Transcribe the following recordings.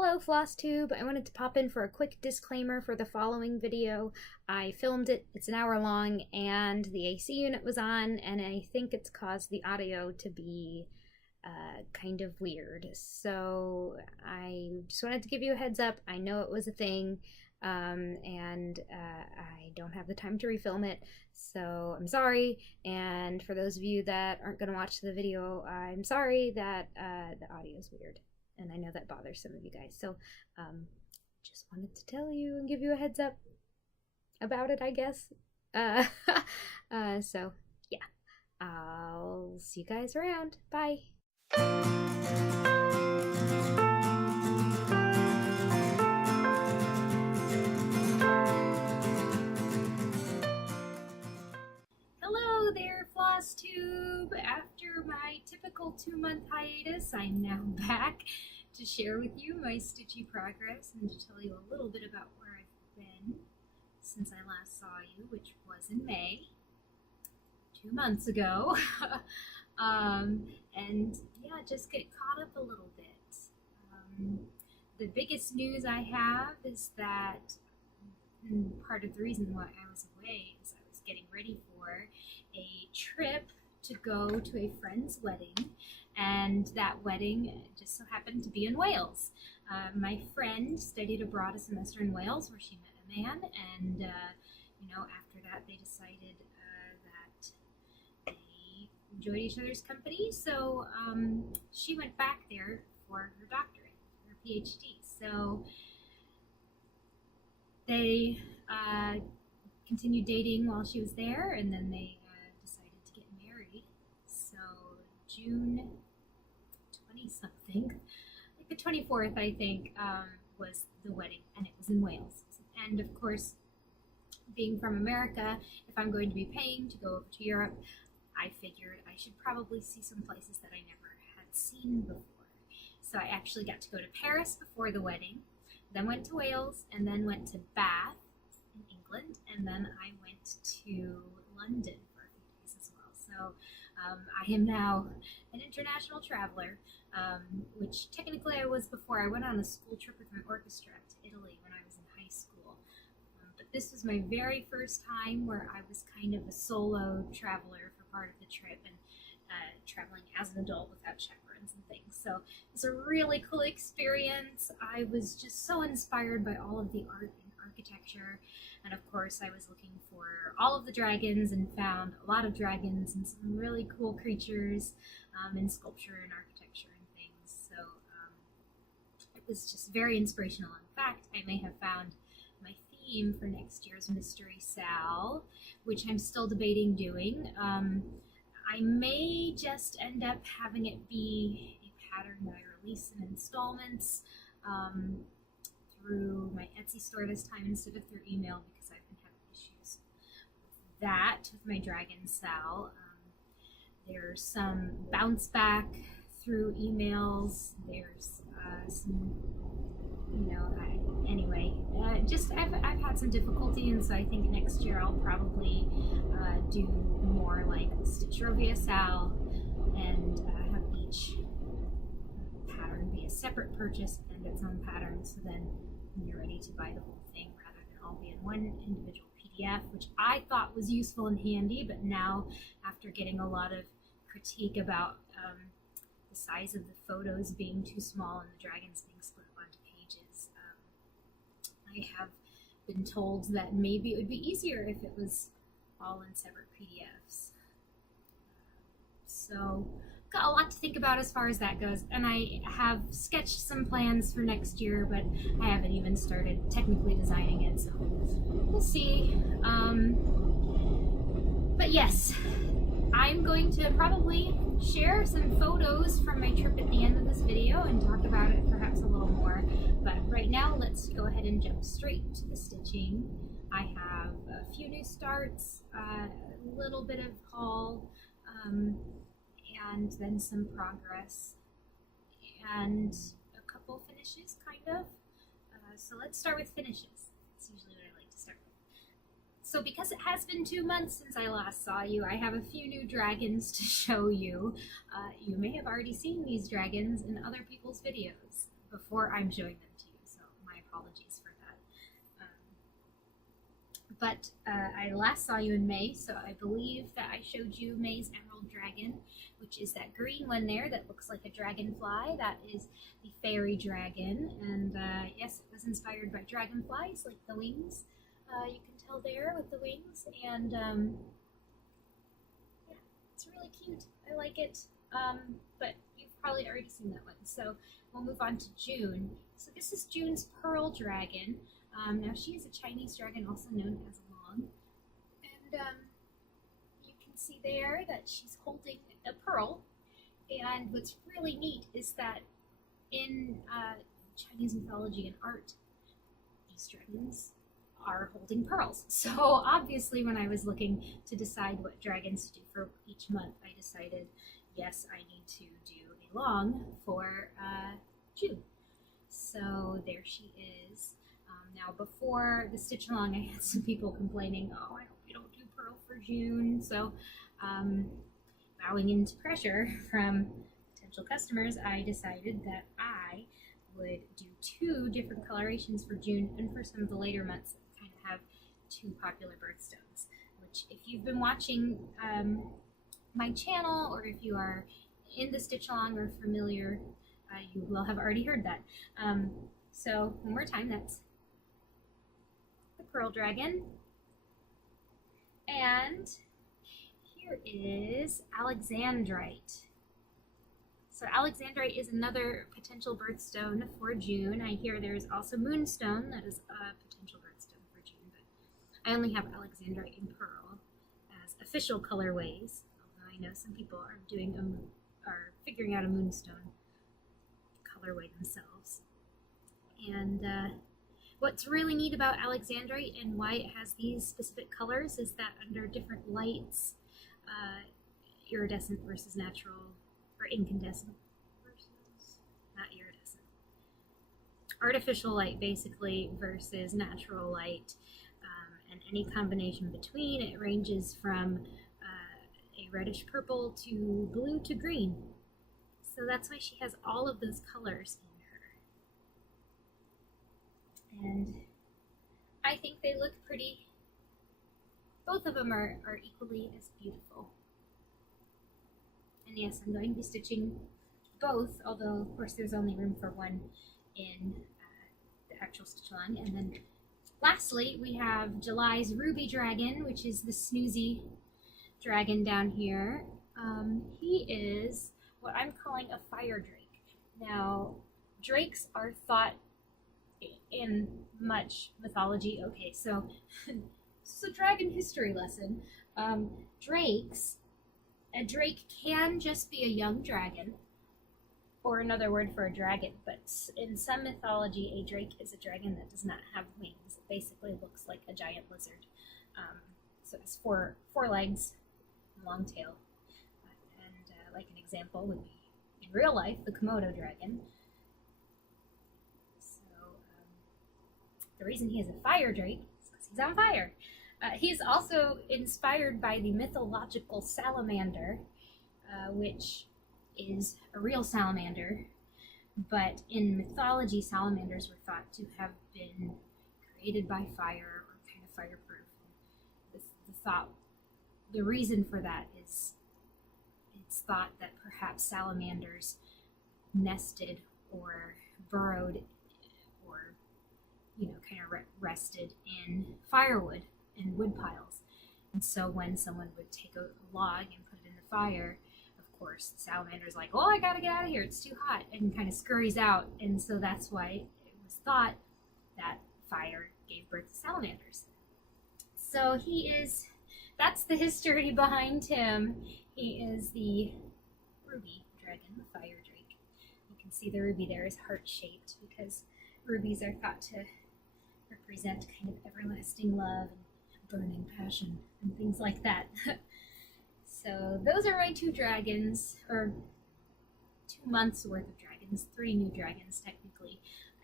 Hello Flosstube, I wanted to pop in for a quick disclaimer for the following video. I filmed it, it's an hour long, and the AC unit was on, and I think it's caused the audio to be kind of weird. So I just wanted to give you a heads up. I know it was a thing, and I don't have the time to refilm it, so I'm sorry. And for those of you that aren't going to watch the video, I'm sorry that the audio is weird. And I know that bothers some of you guys. So just wanted to tell you and give you a heads up about it, I guess. So yeah, I'll see you guys around. Bye. Hello there, Flosstube! After my typical 2-month hiatus, I'm now back to share with you my stitchy progress and to tell you a little bit about where I've been since I last saw you, which was in May, 2 months ago. And yeah, just get caught up a little bit. The biggest news I have is that part of the reason why I was away is I was getting ready for a trip to go to a friend's wedding, and that wedding just so happened to be in Wales. My friend studied abroad a semester in Wales where she met a man, and after that they decided that they enjoyed each other's company, so she went back there for her doctorate, her PhD. So they continued dating while she was there, and then they decided to get married. So June 20-something, like the 24th, I think, was the wedding, and it was in Wales. And of course, being from America, if I'm going to be paying to go over to Europe, I figured I should probably see some places that I never had seen before. So I actually got to go to Paris before the wedding, then went to Wales, and then went to Bath in England, and then I went to London for a few days as well. So I am now an international traveler, which technically I was before. I went on a school trip with my orchestra to Italy when I was in high school. But this was my very first time where I was kind of a solo traveler for part of the trip, and traveling as an adult without chaperones and things. So it's a really cool experience. I was just so inspired by all of the art and architecture, and of course I was looking for all of the dragons and found a lot of dragons and some really cool creatures in sculpture and architecture and things. So it was just very inspirational. In fact, I may have found my theme for next year's Mystery Sal, which I'm still debating doing. I may just end up having it be a pattern that I release in installments through my Etsy store this time instead of through email, because I've been having issues with that with my Dragon Sal. There's some bounce back through emails. There's some, I've had some difficulty, and so I think next year I'll probably do more like Stitcherovia Sal and have each pattern be a separate purchase and its own pattern, so then when you're ready to buy the whole thing rather than all be in one individual PDF, which I thought was useful and handy, but now after getting a lot of critique about the size of the photos being too small and the dragons being split up onto pages, I have been told that maybe it would be easier if it was all in separate PDFs. So got a lot to think about as far as that goes, and I have sketched some plans for next year, but I haven't even started technically designing it, so we'll see. But yes, I'm going to probably share some photos from my trip at the end of this video and talk about it perhaps a little more. But right now, let's go ahead and jump straight to the stitching. I have a few new starts, a little bit of haul, and then some progress, and a couple finishes, kind of. So let's start with finishes. That's usually what I like to start with. So because it has been 2 months since I last saw you, I have a few new dragons to show you. You may have already seen these dragons in other people's videos before I'm showing them apologies for that. But I last saw you in May, so I believe that I showed you May's Emerald Dragon, which is that green one there that looks like a dragonfly. That is the fairy dragon, and yes, it was inspired by dragonflies, like the wings. You can tell there with the wings, and yeah, it's really cute. I like it, but you've probably already seen that one, so we'll move on to June. So this is June's Pearl Dragon. Now she is a Chinese dragon, also known as Long, and you can see there that she's holding a pearl. And what's really neat is that in Chinese mythology and art, these dragons are holding pearls. So obviously, when I was looking to decide what dragons to do for each month, I decided, yes, I need to do a Long for June. So there she is. Now, before the stitch along, I had some people complaining, oh, I hope you don't do pearl for June. So, bowing into pressure from potential customers, I decided that I would do 2 different colorations for June and for some of the later months that kind of have 2 popular birthstones, which if you've been watching my channel, or if you are in the stitch along or familiar, you will have already heard that. So one more time, that's the Pearl Dragon. And here is Alexandrite. So Alexandrite is another potential birthstone for June. I hear there's also Moonstone that is a potential birthstone for June, but I only have Alexandrite and Pearl as official colorways. Although I know some people are figuring out a Moonstone colorway themselves. And what's really neat about Alexandrite and why it has these specific colors is that under different lights, iridescent versus natural, or incandescent versus not iridescent, artificial light basically versus natural light, and any combination between, it ranges from a reddish purple to blue to green. So that's why she has all of those colors in her. And I think they look pretty. Both of them are equally as beautiful. And yes, I'm going to be stitching both, although of course there's only room for one in the actual stitch along. And then lastly, we have July's Ruby Dragon, which is the snoozy dragon down here. He is what I'm calling a fire drake. Now, drakes are thought in much mythology. Okay, so this is a dragon history lesson. A drake can just be a young dragon, or another word for a dragon, but in some mythology, a drake is a dragon that does not have wings. It basically looks like a giant lizard. So it's four legs, long tail, and like an example would be in real life the Komodo dragon. So the reason he is a fire drake is because he's on fire. He's also inspired by the mythological salamander, which is a real salamander, but in mythology, salamanders were thought to have been created by fire or kind of fireproof. The reason for that is it's thought that perhaps salamanders nested or burrowed or, kind of rested in firewood and wood piles. And so when someone would take a log and put it in the fire, of course, the salamander's like, oh, I gotta get out of here, it's too hot, and kind of scurries out. And so that's why it was thought that fire gave birth to salamanders. So that's the history behind him. He is the ruby dragon, the fire drake. You can see the ruby there is heart-shaped because rubies are thought to represent kind of everlasting love and burning passion and things like that. So those are my 2 dragons, or 2 months worth of dragons, 3 new dragons technically.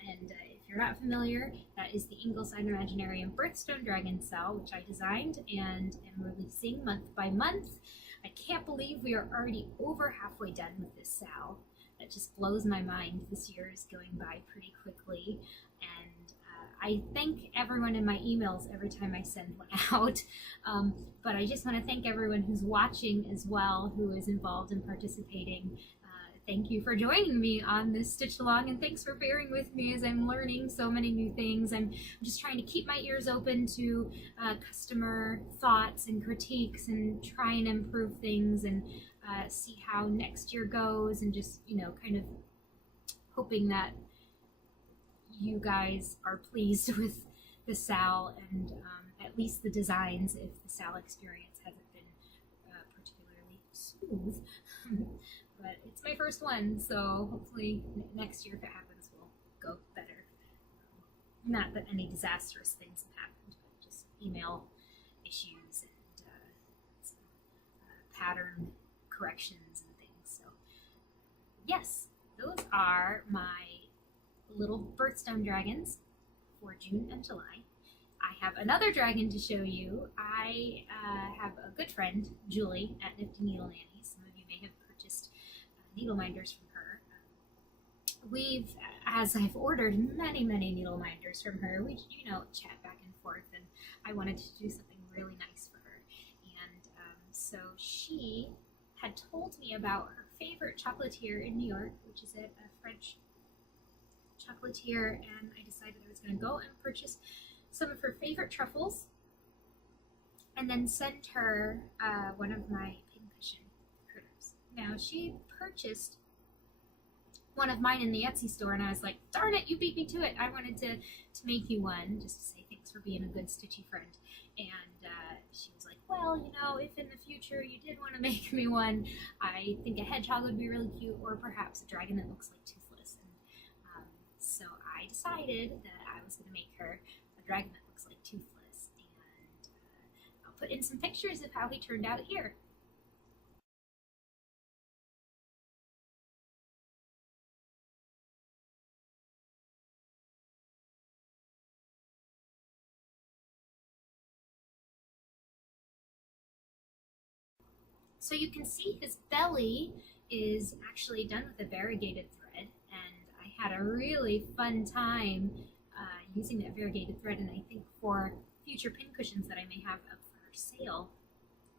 And if you're not familiar, that is the Ingleside Imaginarium Birthstone Dragon cell, which I designed and am releasing month by month. I can't believe we are already over halfway done with this cell. That just blows my mind. This year is going by pretty quickly, and I thank everyone in my emails every time I send one out, but I just want to thank everyone who's watching as well, who is involved in participating. Thank you for joining me on this stitch along, and thanks for bearing with me as I'm learning so many new things. I'm just trying to keep my ears open to customer thoughts and critiques, and try and improve things, and see how next year goes, and just, you know, kind of hoping that you guys are pleased with the SAL, and at least the designs, if the SAL experience hasn't been particularly smooth. But it's my first one, so hopefully next year, if it happens, will go better. Not that any disastrous things have happened, but just email issues and some pattern corrections and things. So yes, those are my little birthstone dragons for June and July. I have another dragon to show you. I have a good friend, Julie, at Nifty Needle Nanny. Some of you may have purchased needle minders from her. As I've ordered many needle minders from her, we, you know, chat back and forth, and I wanted to do something really nice for her. And so she had told me about her favorite chocolatier in New York, which is a French chocolatier, and I decided I was going to go and purchase some of her favorite truffles, and then send her one of my pincushion critters. Now, she purchased one of mine in the Etsy store, and I was like, darn it, you beat me to it. I wanted to make you one, just to say thanks for being a good stitchy friend. And she was like, well, you know, if in the future you did want to make me one, I think a hedgehog would be really cute, or perhaps a dragon that looks like Toothless. And so I decided that I was going to make her a dragon that looks like Toothless, and I'll put in some pictures of how he turned out here. So you can see his belly is actually done with a variegated thread, and I had a really fun time using that variegated thread, and I think for future pincushions that I may have up for sale,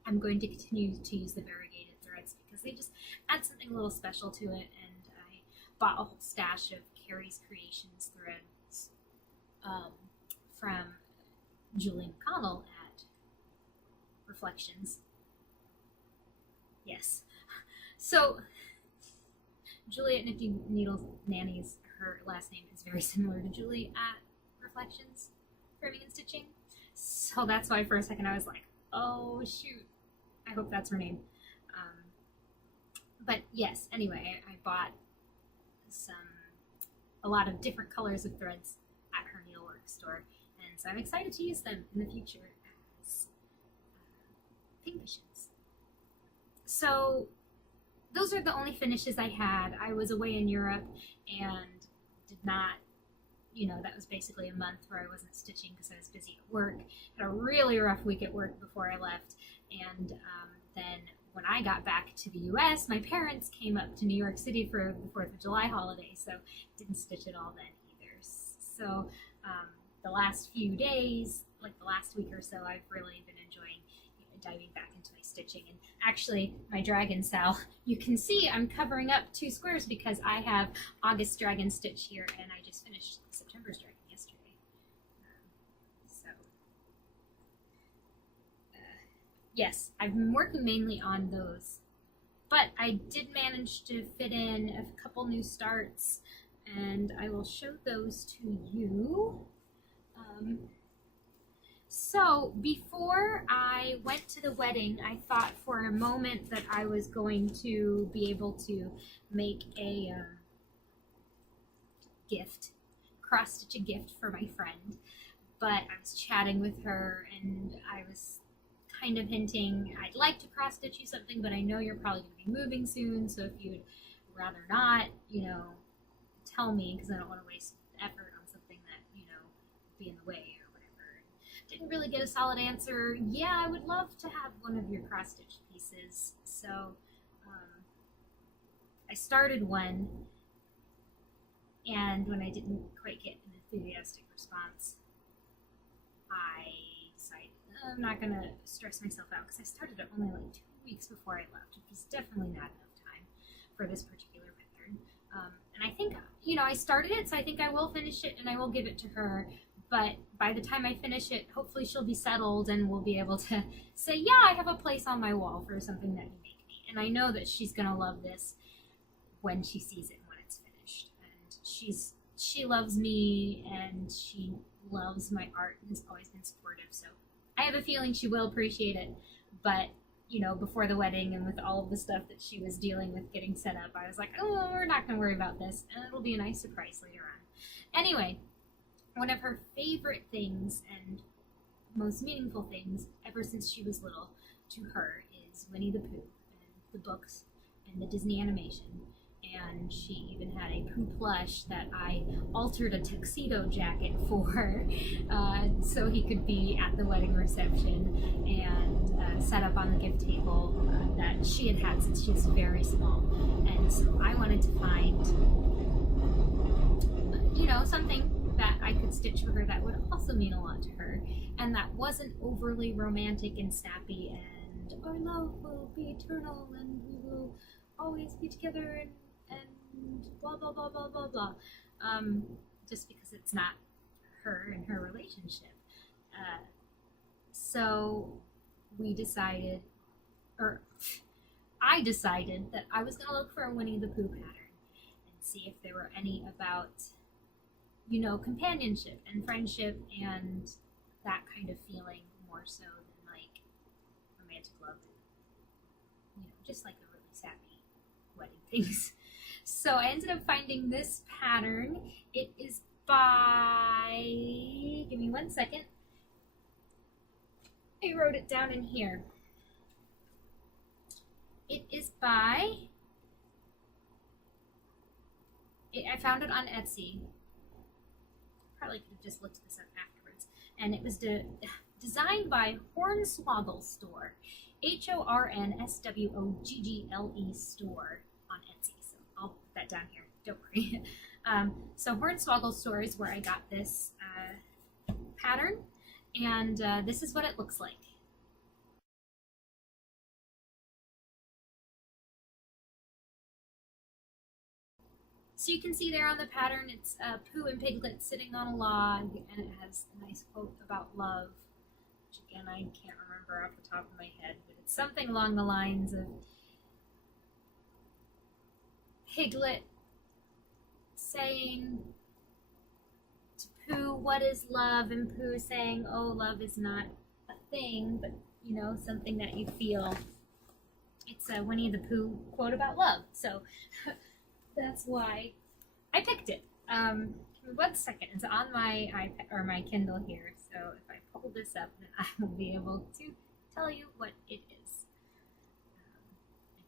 I'm going to continue to use the variegated threads because they just add something a little special to it. And I bought a whole stash of Carrie's Creations threads from Julie McConnell at Reflections. Yes. So Julie at Nifty Needle Nannies, her last name is very similar to Julie at Reflections Framing and Stitching. So that's why for a second I was like, oh shoot, I hope that's her name. But yes, anyway, I bought a lot of different colors of threads at her needlework store, and so I'm excited to use them in the future as pincushions. So those are the only finishes I had. I was away in Europe and did not, you know, that was basically a month where I wasn't stitching because I was busy at work. Had a really rough week at work before I left, and then when I got back to the US, my parents came up to New York City for the 4th of July holiday, so didn't stitch at all then either. So the last few days, like the last week or so, I've really been enjoying diving back into my stitching. And actually, my dragon SAL, you can see I'm covering up 2 squares because I have August dragon stitch here, and I just finished September's dragon yesterday. Yes, I've been working mainly on those, but I did manage to fit in a couple new starts, and I will show those to you. So before I went to the wedding, I thought for a moment that I was going to be able to make a gift, cross-stitch a gift for my friend, but I was chatting with her and I was kind of hinting, I'd like to cross-stitch you something, but I know you're probably going to be moving soon, so if you'd rather not, you know, tell me, because I don't want to waste effort on something that, you know, be in the way. Didn't really get a solid answer. Yeah, I would love to have one of your cross-stitch pieces. So I started one, and when I didn't quite get an enthusiastic response, I'm not gonna stress myself out because I started it only like 2 weeks before I left, which was definitely not enough time for this particular pattern. And I think, you know, I started it, so I think I will finish it and I will give it to her. But by the time I finish it, hopefully she'll be settled and we'll be able to say, yeah, I have a place on my wall for something that you make me. And I know that she's gonna love this when she sees it, when it's finished. And she loves me and she loves my art and has always been supportive. So I have a feeling she will appreciate it. But, you know, before the wedding and with all of the stuff that she was dealing with getting set up, I was like, oh, we're not gonna worry about this. And it'll be a nice surprise later on. Anyway, one of her favorite things and most meaningful things ever since she was little to her is Winnie the Pooh and the books and the Disney animation. And she even had a Pooh plush that I altered a tuxedo jacket for so he could be at the wedding reception and set up on the gift table that she had had since she was very small. And so I wanted to find, you know, something that I could stitch for her that would also mean a lot to her and that wasn't overly romantic and snappy and our love will be eternal and we will always be together and blah blah blah blah blah blah, just because it's not her and her relationship. So we decided, or I decided, that I was going to look for a Winnie the Pooh pattern and see if there were any about, you know, companionship and friendship and that kind of feeling more so than like romantic love, you know, just like the really sappy wedding things. So I ended up finding this pattern. It is by, give me 1 second. I wrote it down in here. It is by, I found it on Etsy. Probably could have just looked this up afterwards. And it was designed by Hornswoggle Store, HORNSWOGGLE Store on Etsy. So I'll put that down here. Don't worry. So Hornswoggle Store is where I got this pattern, and this is what it looks like. So you can see there on the pattern, it's Pooh and Piglet sitting on a log, and it has a nice quote about love, which again, I can't remember off the top of my head, but it's something along the lines of Piglet saying to Pooh, what is love? And Pooh saying, oh, love is not a thing, but, you know, something that you feel. It's a Winnie the Pooh quote about love. So that's why I picked it. 1 second. It's on my iPad or my Kindle here. So if I pull this up, then I will be able to tell you what it is.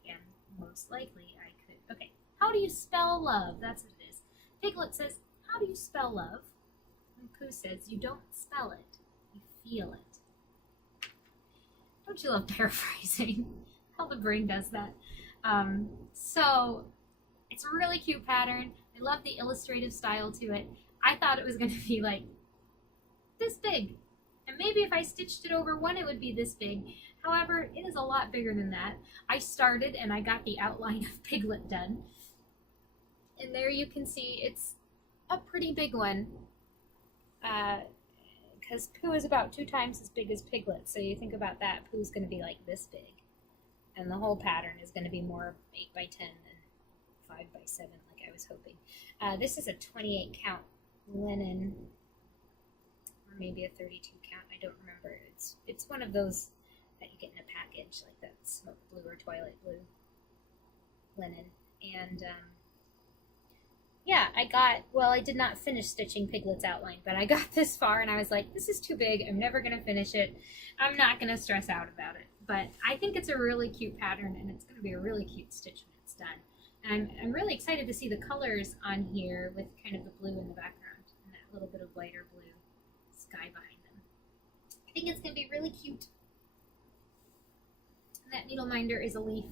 Again, most likely I could. Okay. How do you spell love? That's what it is. Piglet says, how do you spell love? And Pooh says, you don't spell it. You feel it. Don't you love paraphrasing? How the brain does that. So it's a really cute pattern. I love the illustrative style to it. I thought it was going to be like this big. And maybe if I stitched it over one, it would be this big. However, it is a lot bigger than that. I started and I got the outline of Piglet done. And there you can see it's a pretty big one. Because Pooh is about 2 times as big as Piglet. So you think about that, Pooh's going to be like this big. And the whole pattern is going to be more 8 by 10 than 5 by 7 like I was hoping. This is a 28 count linen, or maybe a 32 count, I don't remember. It's one of those that you get in a package, like that smoke blue or twilight blue linen. And yeah, I did not finish stitching Piglet's outline, but I got this far and I was like, this is too big, I'm never going to finish it, I'm not going to stress out about it. But I think it's a really cute pattern and it's going to be a really cute stitch when it's done. And I'm really excited to see the colors on here with kind of the blue in the background and that little bit of lighter blue sky behind them. I think it's going to be really cute. And that needle minder is a leaf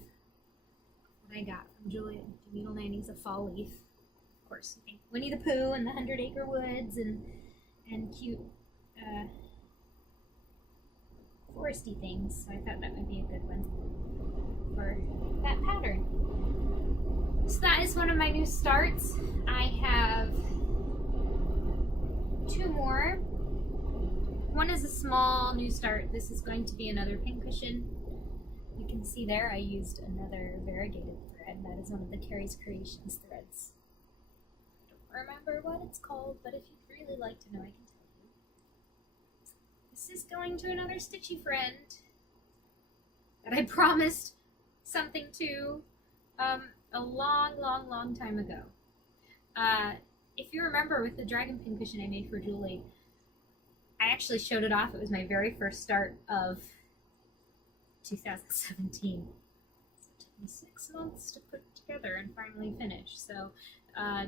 that I got from Julia. The needle minding is a fall leaf. Of course, Winnie the Pooh and the 100 Acre Woods and cute foresty things, so I thought that would be a good one for that pattern. So that is one of my new starts. I have two more. One is a small new start. This is going to be another pincushion. You can see there I used another variegated thread. That is one of the Carrie's Creations threads. I don't remember what it's called, but if you'd really like to know, I can tell you. This is going to another stitchy friend that I promised something to a long time ago. If you remember with the dragon pincushion I made for Julie, I actually showed it off. It was my very first start of 2017. So it took me 6 months to put together and finally finish. So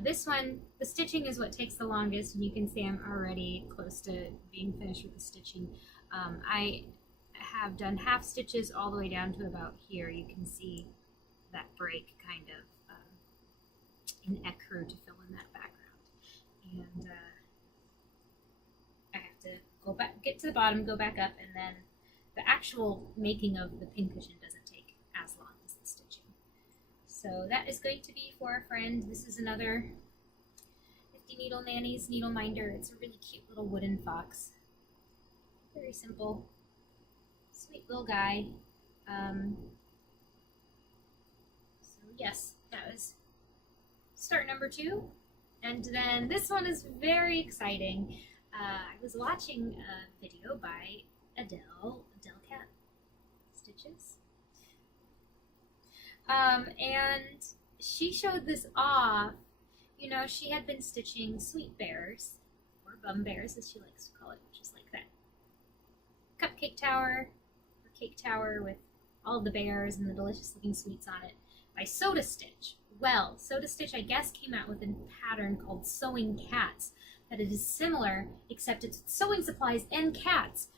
this one, the stitching is what takes the longest, and you can see I'm already close to being finished with the stitching. I have done half stitches all the way down to about here. You can see that break kind of in ecru to fill in that background. And I have to go back, get to the bottom, go back up, and then the actual making of the pincushion doesn't take as long as the stitching. So that is going to be for a friend. This is another 50 Needle Nanny's Needle Minder. It's a really cute little wooden fox. Very simple, sweet little guy. So yes, that was start number 2. And then this one is very exciting. I was watching a video by Adele Cat Stitches. And she showed this off. You know, she had been stitching sweet bears, or bum bears as she likes to call it, which is like that cupcake tower, or cake tower with all the bears and the delicious looking sweets on it, by Soda Stitch. Well, Soda Stitch, I guess, came out with a pattern called Sewing Cats, that it is similar, except it's sewing supplies and cats.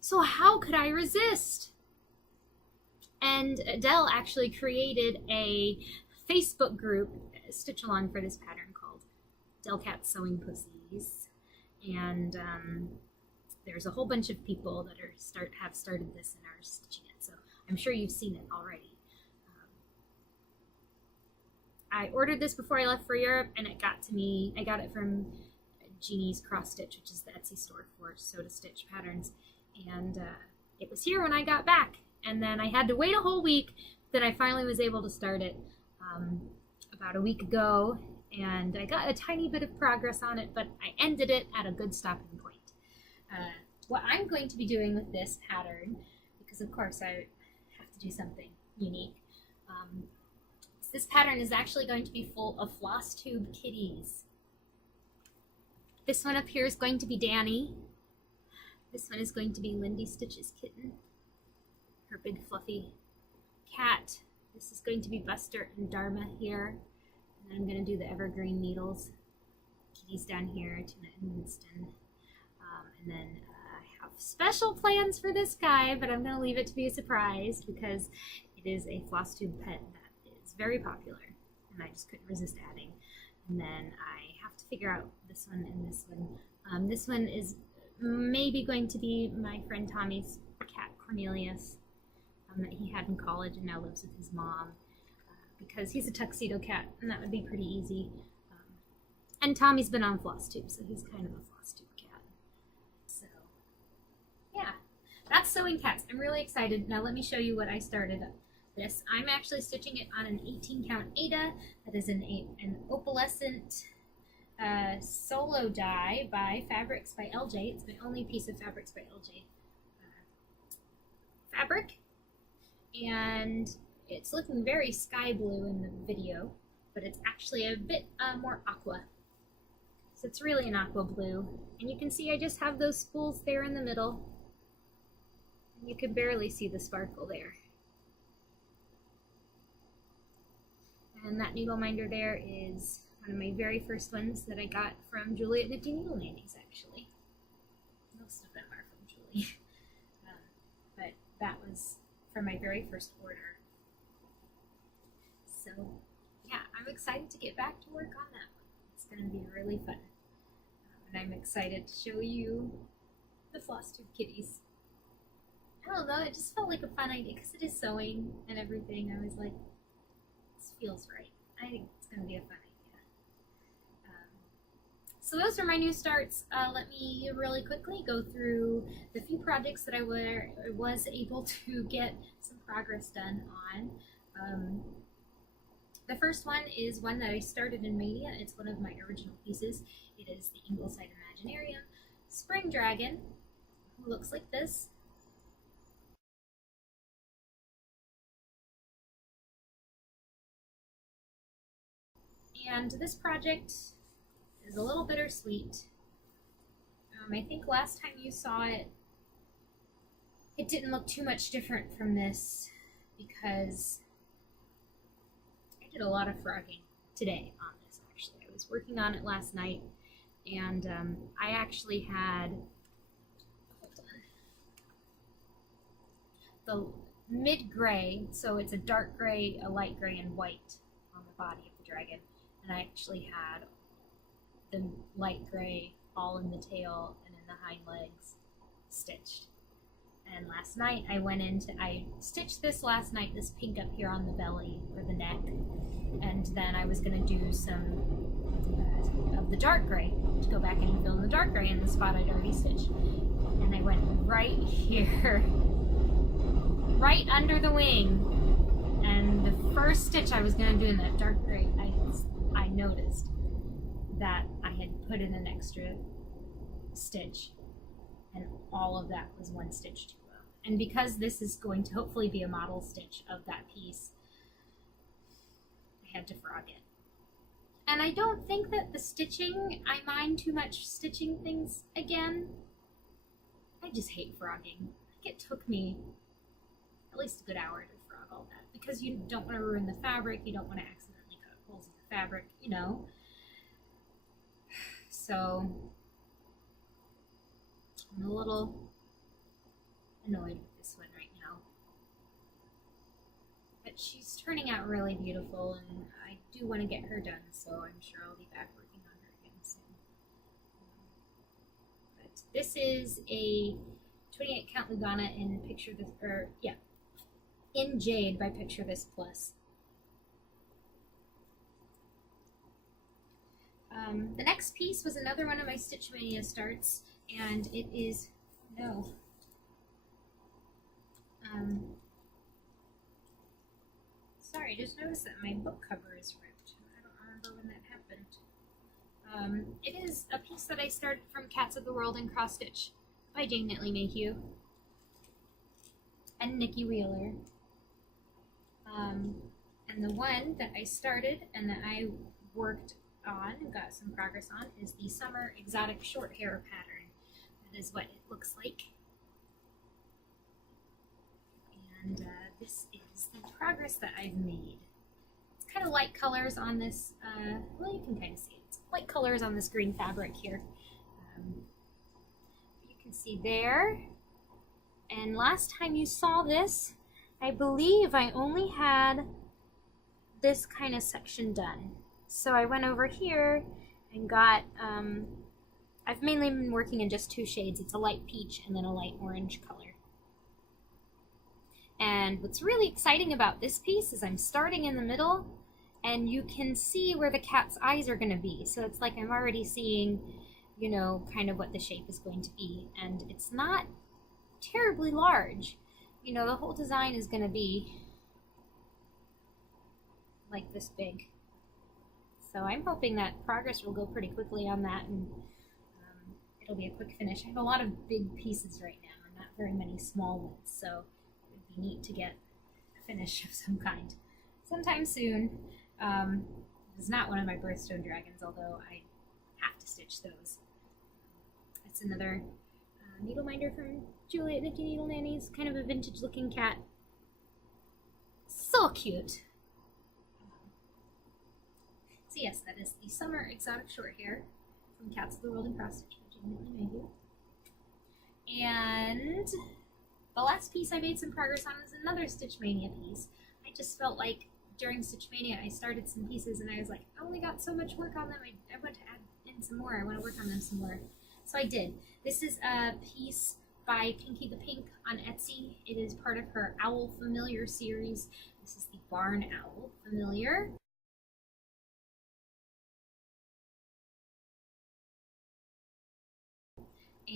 So how could I resist? And Adele actually created a Facebook group, stitch along for this pattern, called Adele Cat Sewing Pussies. And there's a whole bunch of people that have started this and are stitching it. So I'm sure you've seen it already. I ordered this before I left for Europe, and it got to me. I got it from Jeannie's Cross Stitch, which is the Etsy store for Soda Stitch patterns. And it was here when I got back. And then I had to wait a whole week. Then I finally was able to start it about a week ago. And I got a tiny bit of progress on it, but I ended it at a good stopping point. What I'm going to be doing with this pattern, because of course I have to do something unique, this pattern is actually going to be full of Flosstube kitties. This one up here is going to be Danny. This one is going to be Lindy Stitch's kitten, her big fluffy cat. This is going to be Buster and Dharma here. And then I'm going to do the evergreen needles. Kitties down here, Tuna and Winston. And then I have special plans for this guy, but I'm going to leave it to be a surprise because it is a Flosstube pet that is very popular, and I just couldn't resist adding. And then I have to figure out this one and this one. This one is maybe going to be my friend Tommy's cat Cornelius that he had in college and now lives with his mom because he's a tuxedo cat, and that would be pretty easy. And Tommy's been on Flosstube, so he's kind of a Flosstube cat. So yeah, that's Sewing Cats. I'm really excited. Now let me show you what I started this. I'm actually stitching it on an 18 count Ada. That is an opalescent solo die by Fabrics by LJ. It's my only piece of Fabrics by LJ fabric. And it's looking very sky blue in the video, but it's actually a bit more aqua. So it's really an aqua blue. And you can see I just have those spools there in the middle. And you can barely see the sparkle there. And that needle minder there is one of my very first ones that I got from Julie at Nifty Needle Nannies, actually. Most of them are from Julie. But that was from my very first order. So, yeah, I'm excited to get back to work on that one. It's going to be really fun. And I'm excited to show you the Flosstube kitties. I don't know, it just felt like a fun idea because it is sewing and everything. I was like, this feels right. I think it's going to be a fun idea. So those are my new starts. Let me really quickly go through the few projects that I was able to get some progress done on. The first one is one that I started in Mania. It's one of my original pieces. It is the Ingleside Imaginarium Spring Dragon, who looks like this. And this project is a little bittersweet. I think last time you saw it, it didn't look too much different from this because I did a lot of frogging today on this, actually. I was working on it last night, and I actually had, hold on, the mid-gray, so it's a dark gray, a light gray, and white on the body of the dragon, and I actually had the light gray all in the tail and in the hind legs stitched. And last night I stitched this last night, this pink up here on the belly or the neck, and then I was going to do some of the dark gray to go back and fill in the dark gray in the spot I'd already stitched. And I went right here, right under the wing, and the first stitch I was going to do in that dark gray, I noticed that I had put in an extra stitch, and all of that was one stitch too low. And because this is going to hopefully be a model stitch of that piece, I had to frog it. And I don't think that the stitching, I mind too much stitching things again. I just hate frogging. Like, it took me at least a good hour to frog all that, because you don't want to ruin the fabric, you don't want to accidentally cut holes in the fabric, you know. So I'm a little annoyed with this one right now. But she's turning out really beautiful, and I do want to get her done, so I'm sure I'll be back working on her again soon. But this is a 28 count Lugana in Picture This, or yeah, in Jade by Picture This Plus. The next piece was another one of my Stitch Mania starts, and it is, sorry, I just noticed that my book cover is ripped. I don't remember when that happened. It is a piece that I started from Cats of the World in Cross Stitch by Jane Nitley Mayhew and Nikki Wheeler. And the one that I started and that I worked on and got some progress on is the Summer Exotic Short Hair pattern. That is what it looks like. And this is the progress that I've made. It's kind of light colors on this, well, you can kind of see it. It's light colors on this green fabric here. You can see there. And last time you saw this, I believe I only had this kind of section done. So I went over here and got, I've mainly been working in just two shades. It's a light peach and then a light orange color. And what's really exciting about this piece is I'm starting in the middle, and you can see where the cat's eyes are going to be. So it's like I'm already seeing, you know, kind of what the shape is going to be. And it's not terribly large. You know, the whole design is going to be like this big. So I'm hoping that progress will go pretty quickly on that, and it'll be a quick finish. I have a lot of big pieces right now and not very many small ones, so it would be neat to get a finish of some kind sometime soon. It's not one of my birthstone dragons, although I have to stitch those. It's another needle minder from Julie at Nifty Needle Nannies, kind of a vintage looking cat. So cute. So yes, that is the Summer Exotic Short Hair from Cats of the World and Cross Stitch by Jane Nitley Mayhew. And the last piece I made some progress on is another Stitch Mania piece. I just felt like during Stitch Mania I started some pieces and I was like, I only got so much work on them, I want to add in some more, I want to work on them some more. So I did. This is a piece by Pinky the Pink on Etsy. It is part of her Owl Familiar series. This is the Barn Owl Familiar.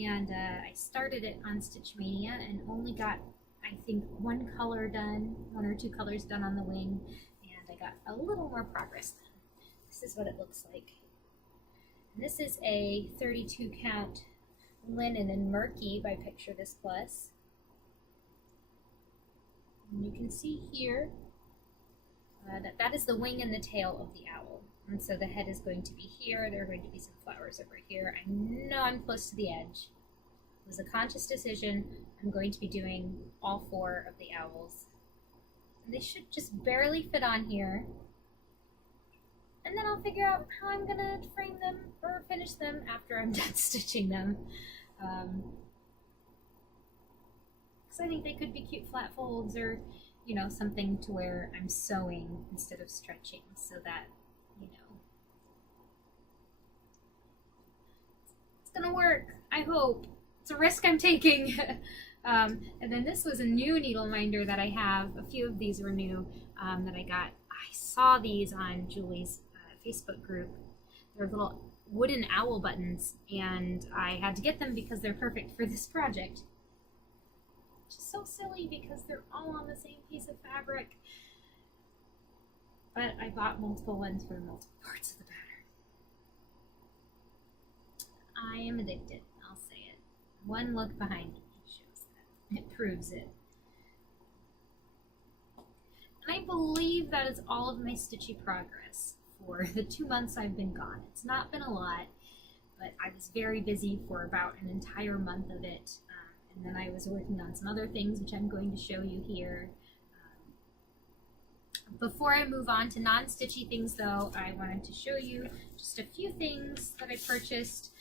And I started it on Stitch Mania and only got, I think, one color done, one or two colors done on the wing, and I got a little more progress done. This is what it looks like. And this is a 32 count linen and murky by Picture This Plus. And you can see here that is the wing and the tail of the owl. And so the head is going to be here. There are going to be some flowers over here. I know I'm close to the edge. It was a conscious decision. I'm going to be doing all four of the owls. And they should just barely fit on here. And then I'll figure out how I'm going to frame them or finish them after I'm done stitching them. Because I think they could be cute flat folds or, you know, something to where I'm sewing instead of stretching so that, you know, it's gonna work. I hope. It's a risk I'm taking. And then this was a new needle minder that I have. A few of these were new that I got. I saw these on Julie's Facebook group. They're little wooden owl buttons, and I had to get them because they're perfect for this project. Which is so silly because they're all on the same piece of fabric. But I bought multiple ones for multiple parts of the pattern. I am addicted, I'll say it. One look behind me shows that. It proves it. And I believe that is all of my stitchy progress for the 2 months I've been gone. It's not been a lot, but I was very busy for about an entire month of it. And then I was working on some other things, which I'm going to show you here. Before I move on to non-stitchy things, though, I wanted to show you just a few things that I purchased.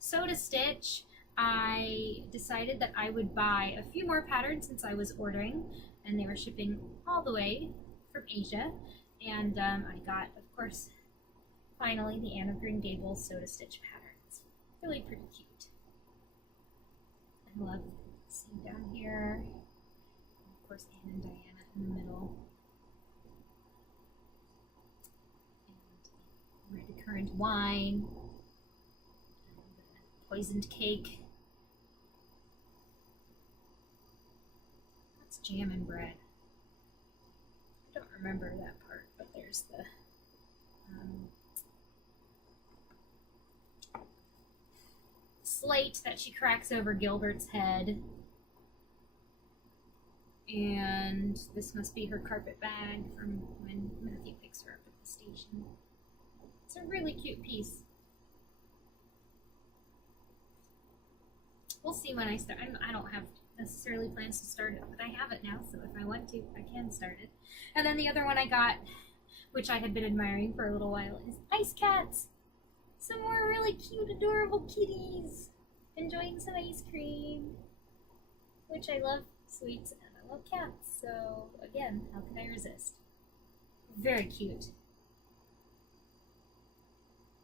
So to stitch, I decided that I would buy a few more patterns since I was ordering, and they were shipping all the way from Asia. And I got, of course, finally the Anne of Green Gables Sew to Stitch pattern. It's really pretty cute. I love seeing down here, and of course, Anne and Diana in the middle. And red currant wine, and poisoned cake. That's jam and bread. I don't remember that part, but there's the slate that she cracks over Gilbert's head. And this must be her carpet bag from when Matthew picks her up at the station. It's a really cute piece. We'll see when I start. I don't have necessarily plans to start it, but I have it now, so if I want to, I can start it. And then the other one I got, which I had been admiring for a little while, is Ice Cats. Some more really cute, adorable kitties enjoying some ice cream, which I love sweets and I love cats, so again, how can I resist? Very cute.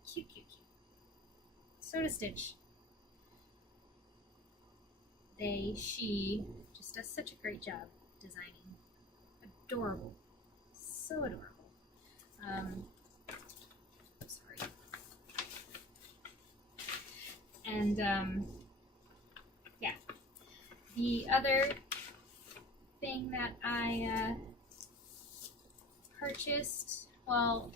Cute, cute, cute. Sew to Stitch. She just does such a great job designing. Adorable. So adorable. Sorry. And, yeah. The other thing that I purchased, well,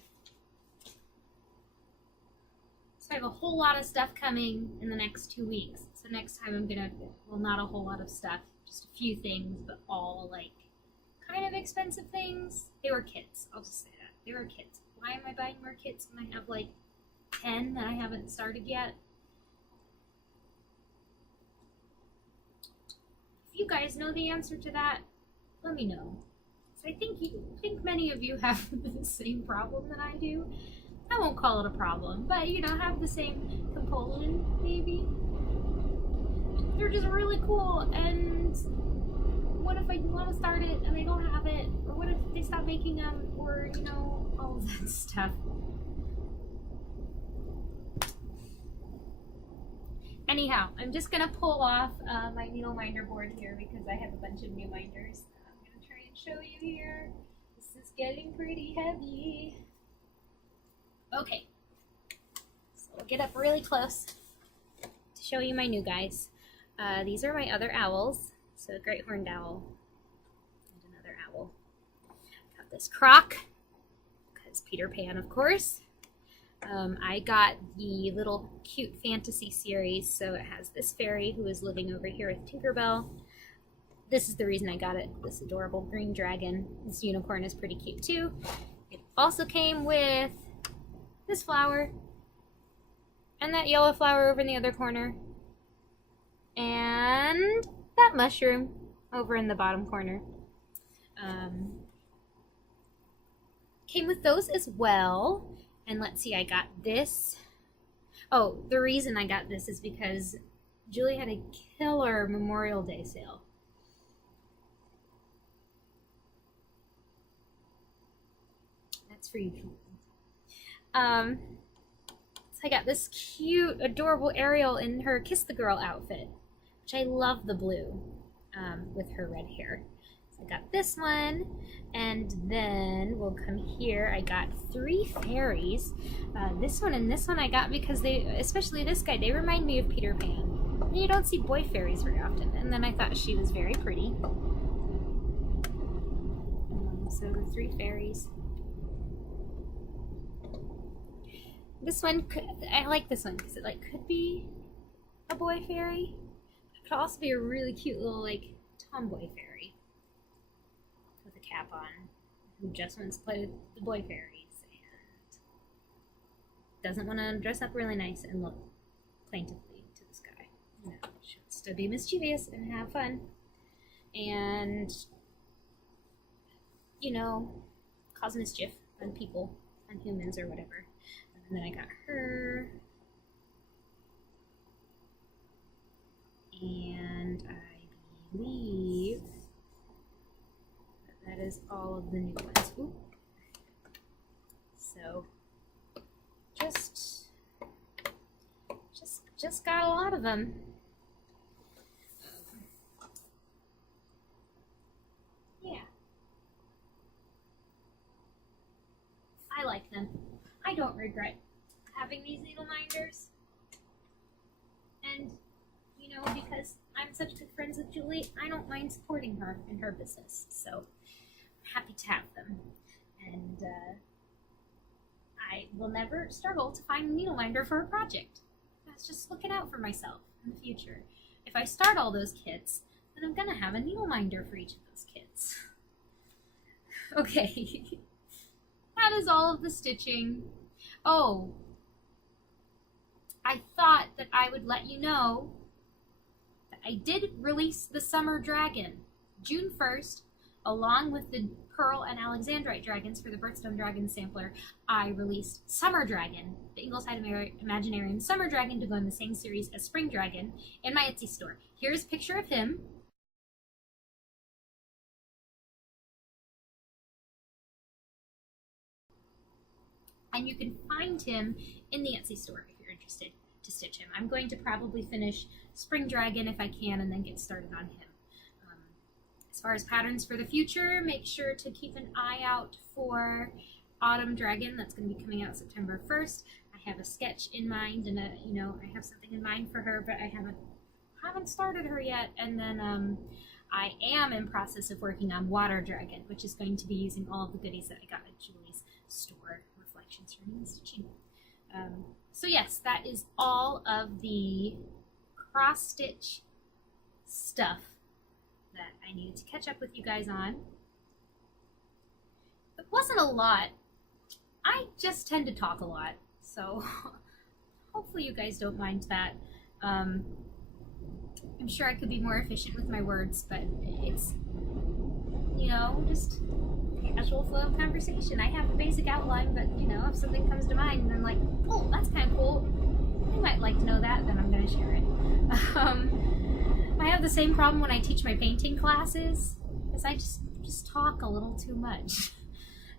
so I have a whole lot of stuff coming in the next 2 weeks. So next time I'm gonna, well, not a whole lot of stuff, just a few things, but all like kind of expensive things. They were kits, I'll just say that. They were kits. Why am I buying more kits when I have like 10 that I haven't started yet? If you guys know the answer to that, let me know. So I think many of you have the same problem that I do. I won't call it a problem, but you know, have the same compulsion, maybe. They're just really cool, and what if I want to start it and I don't have it? Or what if they stop making them? Or, you know, all of that stuff. Anyhow, I'm just gonna pull off my needle minder board here because I have a bunch of new minders. I'm gonna try and show you here. This is getting pretty heavy. Okay, so we'll get up really close to show you my new guys. These are my other owls. So a great horned owl and another owl. Got this croc, because Peter Pan, of course. I got the little cute fantasy series, so it has this fairy who is living over here with Tinkerbell. This is the reason I got it, this adorable green dragon. This unicorn is pretty cute too. It also came with this flower, and that yellow flower over in the other corner, and that mushroom over in the bottom corner. Came with those as well. And let's see, I got this. Oh, the reason I got this is because Julie had a killer Memorial Day sale. That's for you, Julie. So I got this cute, adorable Ariel in her Kiss the Girl outfit, which I love the blue with her red hair. So I got this one, and then we'll come here. I got 3 fairies. This one and this one I got because they, especially this guy, they remind me of Peter Pan. And you don't see boy fairies very often, and then I thought she was very pretty. So the 3 fairies. This one, I like this one because it like could be a boy fairy. It could also be a really cute little like tomboy fairy with a cap on who just wants to play with the boy fairies and doesn't want to dress up really nice and look plaintively to this guy. You know, she wants to be mischievous and have fun and, you know, cause mischief on people, on humans or whatever. And then I got her, and I believe that is all of the new ones. Ooh. So just got a lot of them. Yeah, I like them. I don't regret having these needle minders. And, you know, because I'm such good friends with Julie, I don't mind supporting her in her business. So, I'm happy to have them. And I will never struggle to find a needle minder for a project. That's just looking out for myself in the future. If I start all those kits, then I'm going to have a needle minder for each of those kits. Okay. That is all of the stitching. Oh, I thought that I would let you know that I did release the Summer Dragon, June 1st, along with the Pearl and Alexandrite dragons for the Birthstone Dragon sampler. I released Summer Dragon, the Ingleside Imaginarium Summer Dragon, to go in the same series as Spring Dragon in my Etsy store. Here's a picture of him. And you can find him in the Etsy store if you're interested to stitch him. I'm going to probably finish Spring Dragon if I can and then get started on him. As far as patterns for the future, make sure to keep an eye out for Autumn Dragon. That's going to be coming out September 1st. I have a sketch in mind and I have something in mind for her, but I haven't started her yet. And then I am in process of working on Water Dragon, which is going to be using all of the goodies that I got at Julie's store. Learning and stitching. So yes, that is all of the cross stitch stuff that I needed to catch up with you guys on. It wasn't a lot. I just tend to talk a lot, so hopefully you guys don't mind that. I'm sure I could be more efficient with my words, but it's, you know, just casual flow of conversation. I have a basic outline, but you know, if something comes to mind and I'm like, oh, that's kind of cool, they might like to know that, then I'm going to share it. I have the same problem when I teach my painting classes, because I just talk a little too much.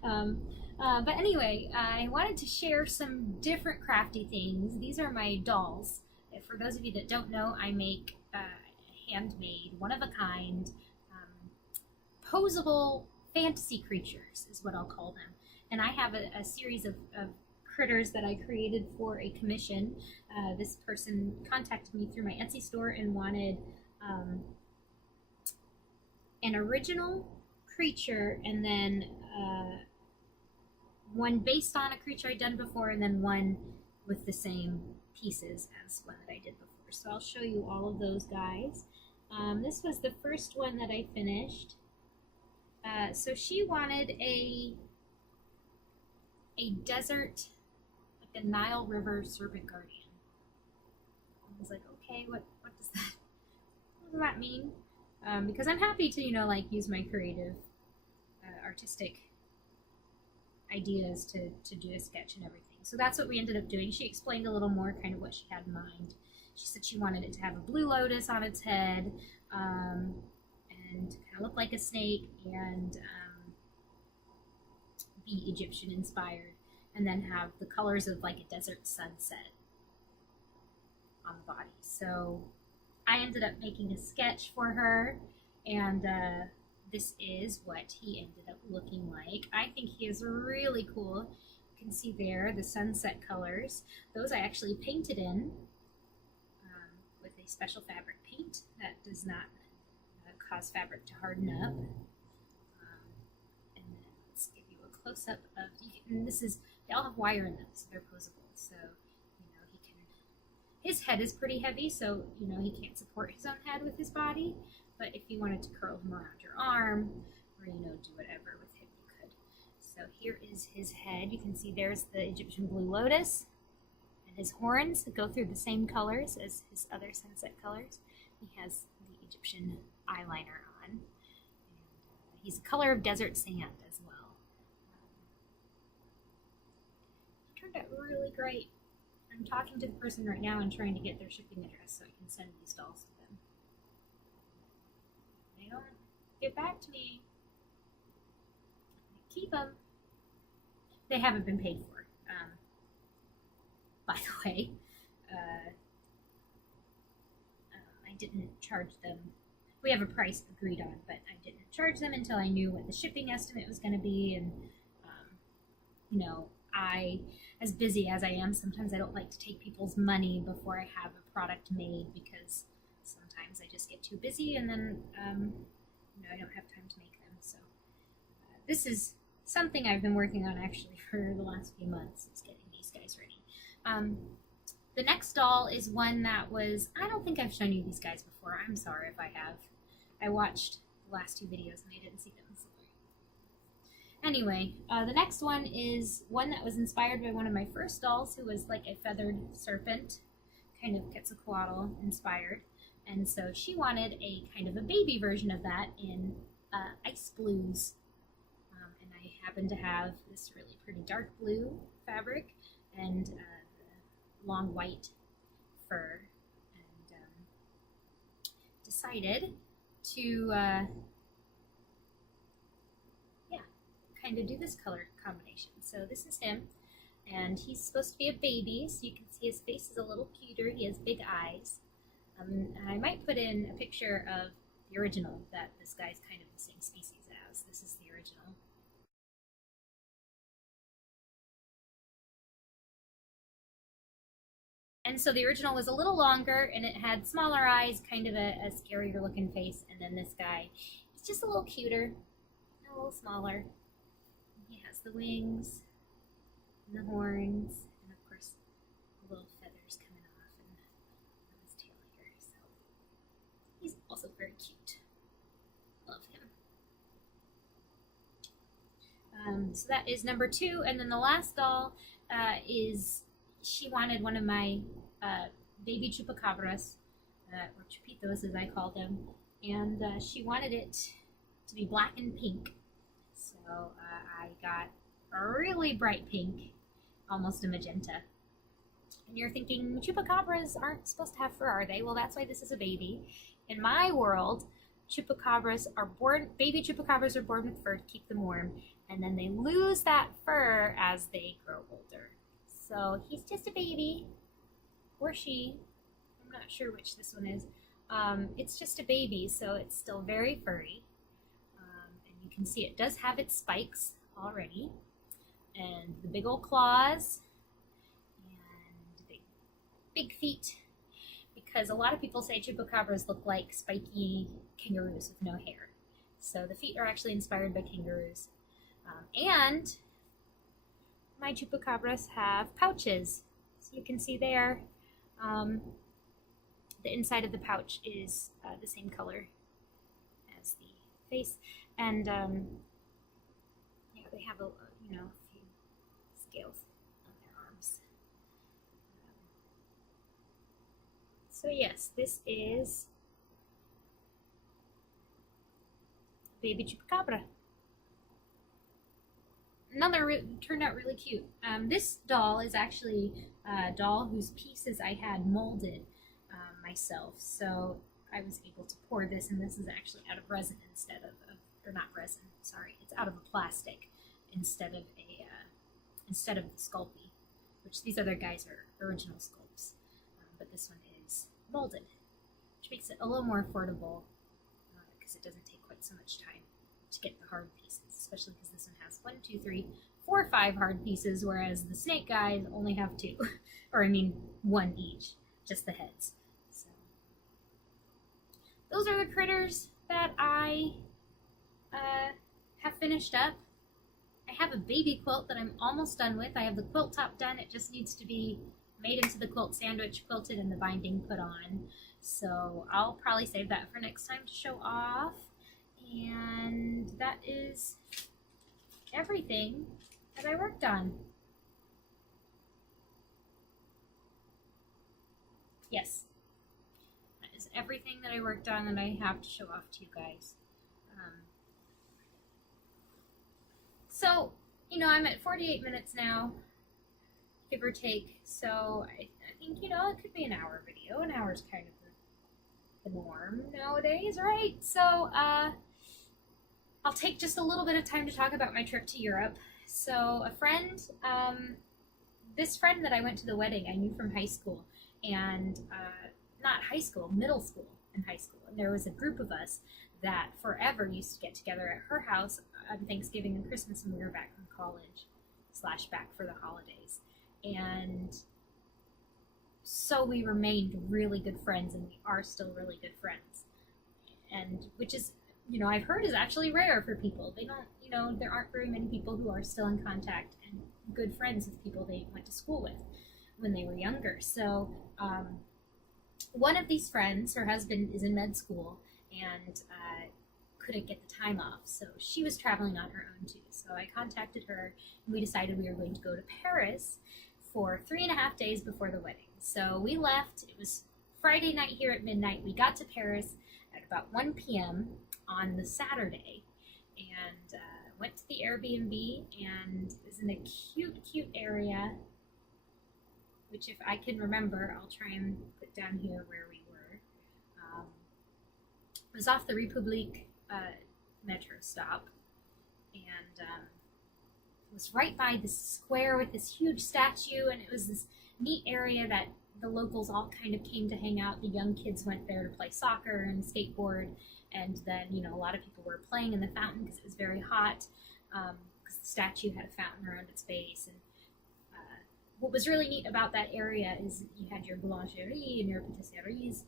But anyway, I wanted to share some different crafty things. These are my dolls. for those of you that don't know, I make handmade, one-of-a-kind, posable fantasy creatures is what I'll call them. And I have a series of critters that I created for a commission. This person contacted me through my Etsy store and wanted an original creature, and then one based on a creature I'd done before, and then one with the same pieces as one that I did before. So I'll show you all of those guys. This was the first one that I finished. So she wanted a desert, like a Nile River serpent guardian. I was like, okay, what does that mean? Because I'm happy to, you know, like use my creative, artistic ideas to do a sketch and everything. So that's what we ended up doing. She explained a little more kind of what she had in mind. She said she wanted it to have a blue lotus on its head, and kind of look like a snake, and be Egyptian inspired, and then have the colors of like a desert sunset on the body. So I ended up making a sketch for her, and this is what he ended up looking like. I think he is really cool. You can see there the sunset colors. Those I actually painted in with a special fabric paint that does not cause fabric to harden up. And then let's give you a close-up of, and this is, they all have wire in them, so they're posable. So, you know, he can, his head is pretty heavy, so, you know, he can't support his own head with his body. But if you wanted to curl him around your arm, or, you know, do whatever with him, you could. So here is his head. You can see there's the Egyptian blue lotus, and his horns that go through the same colors as his other sunset colors. He has the Egyptian eyeliner on. And, he's the color of desert sand as well. It turned out really great. I'm talking to the person right now and trying to get their shipping address so I can send these dolls to them. They don't get back to me. I keep them. They haven't been paid for, by the way. I didn't charge them. We have a price agreed on, but I didn't charge them until I knew what the shipping estimate was going to be. And, you know, as busy as I am, sometimes I don't like to take people's money before I have a product made, because sometimes I just get too busy, and then, you know, I don't have time to make them. So this is something I've been working on actually for the last few months, is getting these guys ready. The next doll is one that was, I don't think I've shown you these guys before. I'm sorry if I have. I watched the last two videos and I didn't see them. Anyway, the next one is one that was inspired by one of my first dolls, who was like a feathered serpent, kind of Quetzalcoatl inspired. And so she wanted a kind of a baby version of that in ice blues. And I happen to have this really pretty dark blue fabric and long white fur, and decided to kind of do this color combination. So this is him, and he's supposed to be a baby, so you can see his face is a little cuter. He has big eyes. And I might put in a picture of the original that this guy's kind of the same species as. This is the original. And so the original was a little longer, and it had smaller eyes, kind of a scarier looking face. And then this guy is just a little cuter, a little smaller. He has the wings and the horns, and of course the little feathers coming off and on his tail here. So he's also very cute. Love him. So that is number 2, and then the last doll is, she wanted one of my baby chupacabras, or chupitos as I call them, and she wanted it to be black and pink. So I got a really bright pink, almost a magenta. And you're thinking, chupacabras aren't supposed to have fur, are they? Well, that's why this is a baby. In my world, chupacabras are born, baby chupacabras are born with fur to keep them warm, and then they lose that fur as they grow older. So he's just a baby, or she, I'm not sure which this one is. It's just a baby, so it's still very furry. And you can see it does have its spikes already, and the big old claws, and the big feet, because a lot of people say chupacabras look like spiky kangaroos with no hair. So the feet are actually inspired by kangaroos. And my chupacabras have pouches. So you can see there, the inside of the pouch is the same color as the face. And yeah, they have a few scales on their arms. So yes, this is baby chupacabra. Turned out really cute. This doll is actually a doll whose pieces I had molded myself. So I was able to pour this, and this is actually out of resin instead of or not resin. Sorry, it's out of a plastic instead of the Sculpey, which these other guys are original sculpts, but this one is molded, which makes it a little more affordable because it doesn't take quite so much time to get the hard pieces, especially because this one has 1, 2, 3, 4, 5 hard pieces, whereas the snake guys only have 2, or I mean 1 each, just the heads. So those are the critters that I have finished up. I have a baby quilt that I'm almost done with. I have the quilt top done. It just needs to be made into the quilt sandwich, quilted, and the binding put on. So I'll probably save that for next time to show off. And that is everything that I worked on. Yes, that is everything that I worked on that I have to show off to you guys. So, I'm at 48 minutes now, give or take. So I think, it could be an hour video. An hour is kind of the norm nowadays, right? So, I'll take just a little bit of time to talk about my trip to Europe. So a friend, this friend that I went to the wedding, I knew from high school, and not high school, middle school and high school. And there was a group of us that forever used to get together at her house on Thanksgiving and Christmas when we were back from college / back for the holidays. And so we remained really good friends, and we are still really good friends. And which is, I've heard is actually rare for people. They don't, there aren't very many people who are still in contact and good friends with people they went to school with when they were younger. So one of these friends, her husband is in med school and couldn't get the time off. So she was traveling on her own too. So I contacted her, and we decided we were going to go to Paris for 3.5 days before the wedding. So we left. It was Friday night here at midnight. We got to Paris at about 1 p.m. on the Saturday, and went to the Airbnb, and it was in a cute area, which if I can remember, I'll try and put down here where we were. It was off the Republique metro stop, and it was right by this square with this huge statue, and it was this neat area that the locals all kind of came to hang out. The young kids went there to play soccer and skateboard, and then, a lot of people were playing in the fountain because it was very hot, because the statue had a fountain around its base. And what was really neat about that area is you had your boulangerie and your patisseries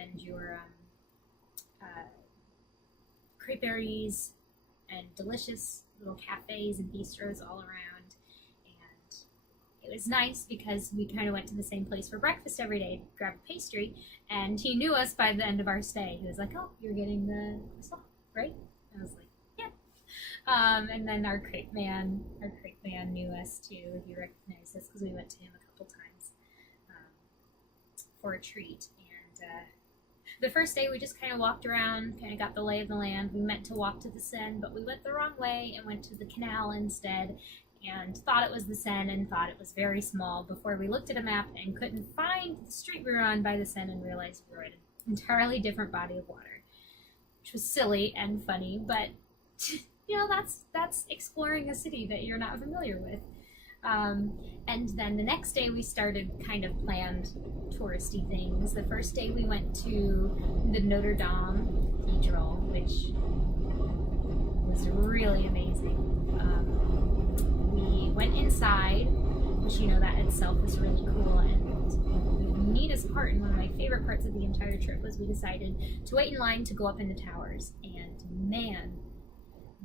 and your creperies and delicious little cafes and bistros all around. And it was nice because we kind of went to the same place for breakfast every day to grab a pastry, and he knew us by the end of our stay. He was like, "Oh, you're getting the croissant, right?" And I was like, "Yeah." And then our crepe man knew us too. He recognized us because we went to him a couple times for a treat. And the first day we just kind of walked around, kind of got the lay of the land. We meant to walk to the Seine, but we went the wrong way and went to the canal instead, and thought it was the Seine and thought it was very small before we looked at a map and couldn't find the street we were on by the Seine and realized we were in an entirely different body of water, which was silly and funny, but that's exploring a city that you're not familiar with. And then the next day we started kind of planned touristy things. The first day we went to the Notre Dame Cathedral, which was really amazing. We went inside, which, you know, that itself was really cool. And the neatest part, and one of my favorite parts of the entire trip, was we decided to wait in line to go up in the towers. And man,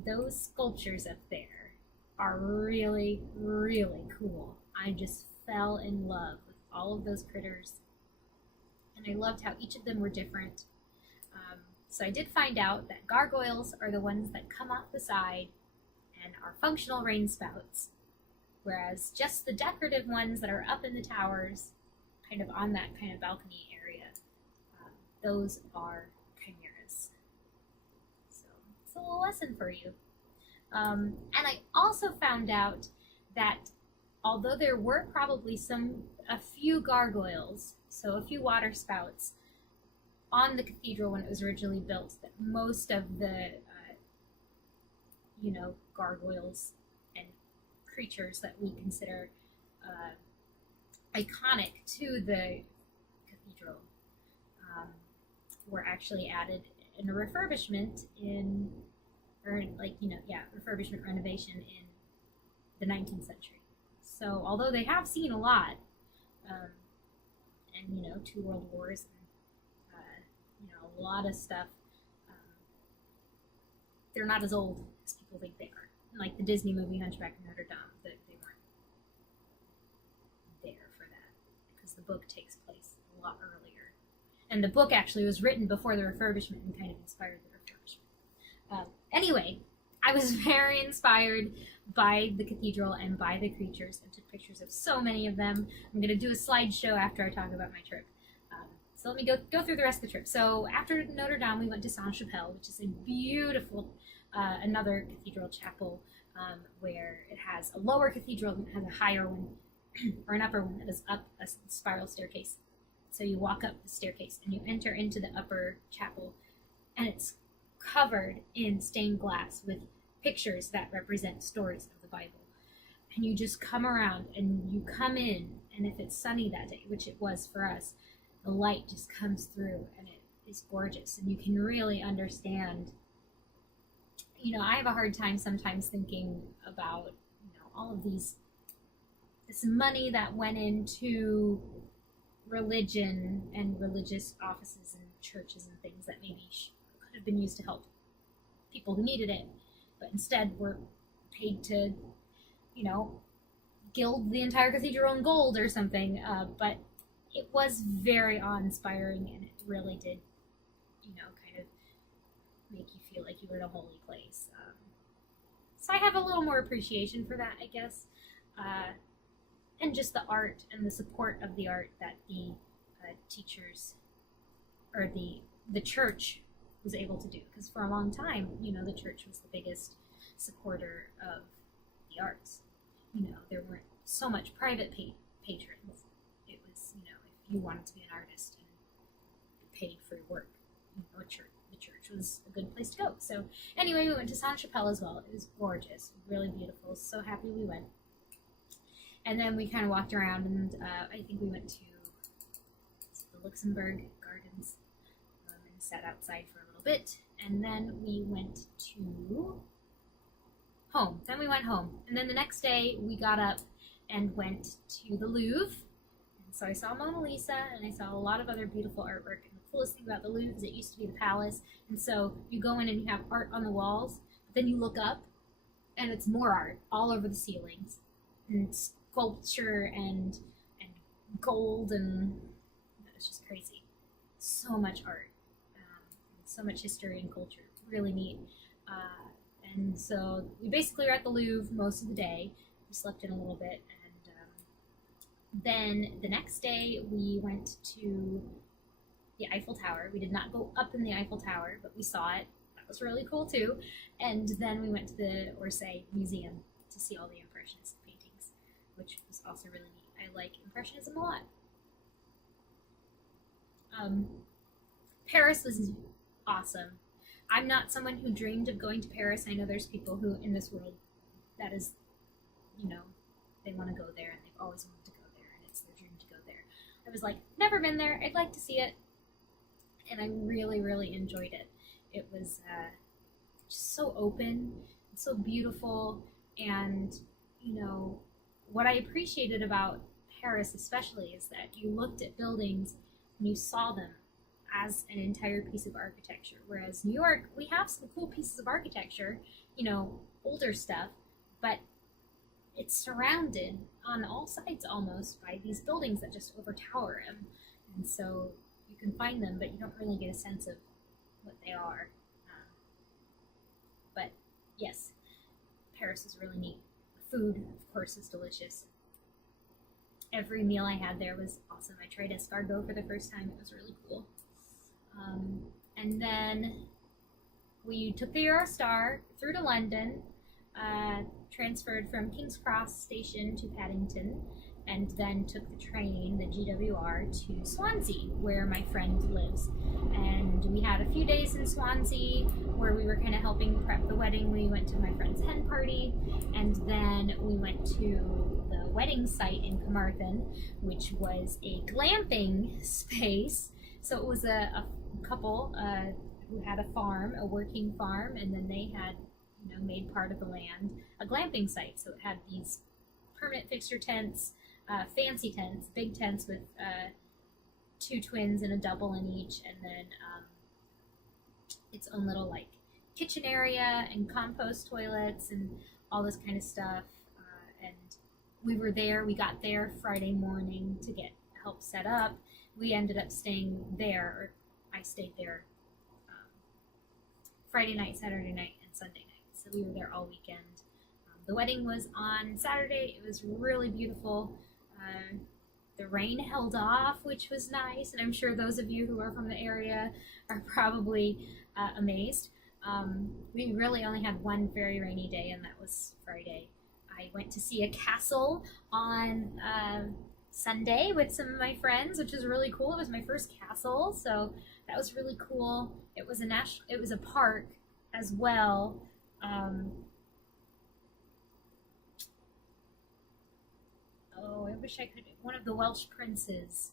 those sculptures up there are really, really cool. I just fell in love with all of those critters. And I loved how each of them were different. So I did find out that gargoyles are the ones that come off the side and are functional rain spouts, whereas just the decorative ones that are up in the towers, kind of on that kind of balcony area, those are chimeras. So it's a little lesson for you. And I also found out that although there were probably a few gargoyles, so a few water spouts, on the cathedral when it was originally built, that most of the, gargoyles and creatures that we consider iconic to the cathedral were actually added in a refurbishment refurbishment renovation in the 19th century. So although they have seen a lot, and 2 world wars, and a lot of stuff, they're not as old as people think they are. Like the Disney movie Hunchback of Notre Dame, that they weren't there for that, because the book takes place a lot earlier, and the book actually was written before the refurbishment and kind of inspired the refurbishment. Anyway, I was very inspired by the cathedral and by the creatures, and took pictures of so many of them. I'm going to do a slideshow after I talk about my trip. So let me go through the rest of the trip. So after Notre Dame, we went to Sainte-Chapelle, which is a beautiful, another cathedral chapel, where it has a lower cathedral and it has a higher one, or an upper one that is up a spiral staircase. So you walk up the staircase and you enter into the upper chapel, and it's covered in stained glass with pictures that represent stories of the Bible. And you just come around and you come in, and if it's sunny that day, which it was for us, the light just comes through and it is gorgeous, and you can really understand. I have a hard time sometimes thinking about, all of this money that went into religion and religious offices and churches and things that maybe could have been used to help people who needed it, but instead were paid to, gild the entire cathedral in gold or something. But it was very awe-inspiring, and it really did, kind of make you feel like you were in a holy place. So I have a little more appreciation for that, I guess. And just the art and the support of the art that the teachers, or the church, was able to do. Because for a long time, the church was the biggest supporter of the arts. There weren't so much private patrons. It was, if you wanted to be an artist and be paid for your work, the church was a good place to go. So anyway, we went to Sainte-Chapelle as well. It was gorgeous, really beautiful. So happy we went. And then we kind of walked around, and I think we went to the Luxembourg Gardens, and sat outside for a little bit. And then we went to home. And then the next day we got up and went to the Louvre. And so I saw Mona Lisa, and I saw a lot of other beautiful artwork. And the coolest thing about the Louvre is it used to be the palace. And so you go in and you have art on the walls, but then you look up and it's more art all over the ceilings, and sculpture and gold, and it's just crazy. So much art, so much history and culture. Really neat. And so we basically were at the Louvre most of the day. We slept in a little bit, and then the next day we went to the Eiffel Tower. We did not go up in the Eiffel Tower, but we saw it. That was really cool too. And then we went to the Orsay Museum to see all the Impressionist paintings, which was also really neat. I like Impressionism a lot. Paris was awesome. I'm not someone who dreamed of going to Paris. I know there's people who in this world, that is, they want to go there, and they've always wanted to go there, and it's their dream to go there. I was like, never been there. I'd like to see it, and I really, really enjoyed it. It was just so open, and so beautiful, and what I appreciated about Paris especially is that you looked at buildings and you saw them as an entire piece of architecture. Whereas New York, we have some cool pieces of architecture, older stuff, but it's surrounded on all sides almost by these buildings that just overtower them. And so you can find them, but you don't really get a sense of what they are. But yes, Paris is really neat. The food, of course, is delicious. Every meal I had there was awesome. I tried escargot for the first time. It was really cool. And then we took the Eurostar through to London, transferred from King's Cross Station to Paddington, and then took the train, the GWR, to Swansea, where my friend lives. And we had a few days in Swansea where we were kind of helping prep the wedding. We went to my friend's hen party, and then we went to the wedding site in Carmarthen, which was a glamping space. So it was a couple who had a farm, a working farm, and then they had made part of the land a glamping site. So it had these permanent fixture tents, fancy tents, big tents with 2 twins and a double in each, and then its own little kitchen area and compost toilets and all this kind of stuff. And we got there Friday morning to get help set up. We ended up staying there, or I stayed there Friday night, Saturday night, and Sunday night. So we were there all weekend. The wedding was on Saturday. It was really beautiful. The rain held off, which was nice, and I'm sure those of you who are from the area are probably amazed. We really only had one very rainy day, and that was Friday. I went to see a castle on Sunday with some of my friends, which was really cool. It was my first castle, so that was really cool. It was a park as well. I wish I could. One of the Welsh princes,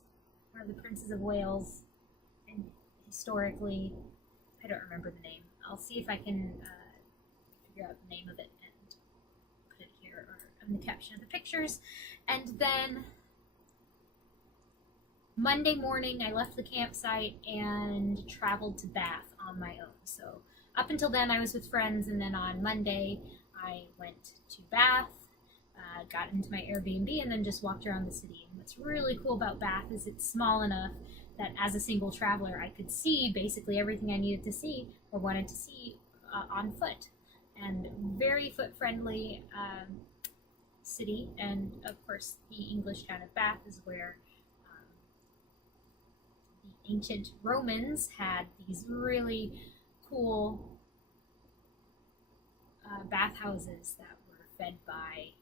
one of the princes of Wales, and historically, I don't remember the name. I'll see if I can figure out the name of it and put it here or in the caption of the pictures. And then Monday morning, I left the campsite and traveled to Bath on my own. So up until then, I was with friends, and then on Monday, I went to Bath. Got into my Airbnb and then just walked around the city. And what's really cool about Bath is it's small enough that as a single traveler, I could see basically everything I needed to see or wanted to see on foot. And very foot-friendly city. And of course, the English town of Bath is where the ancient Romans had these really cool bathhouses that were fed by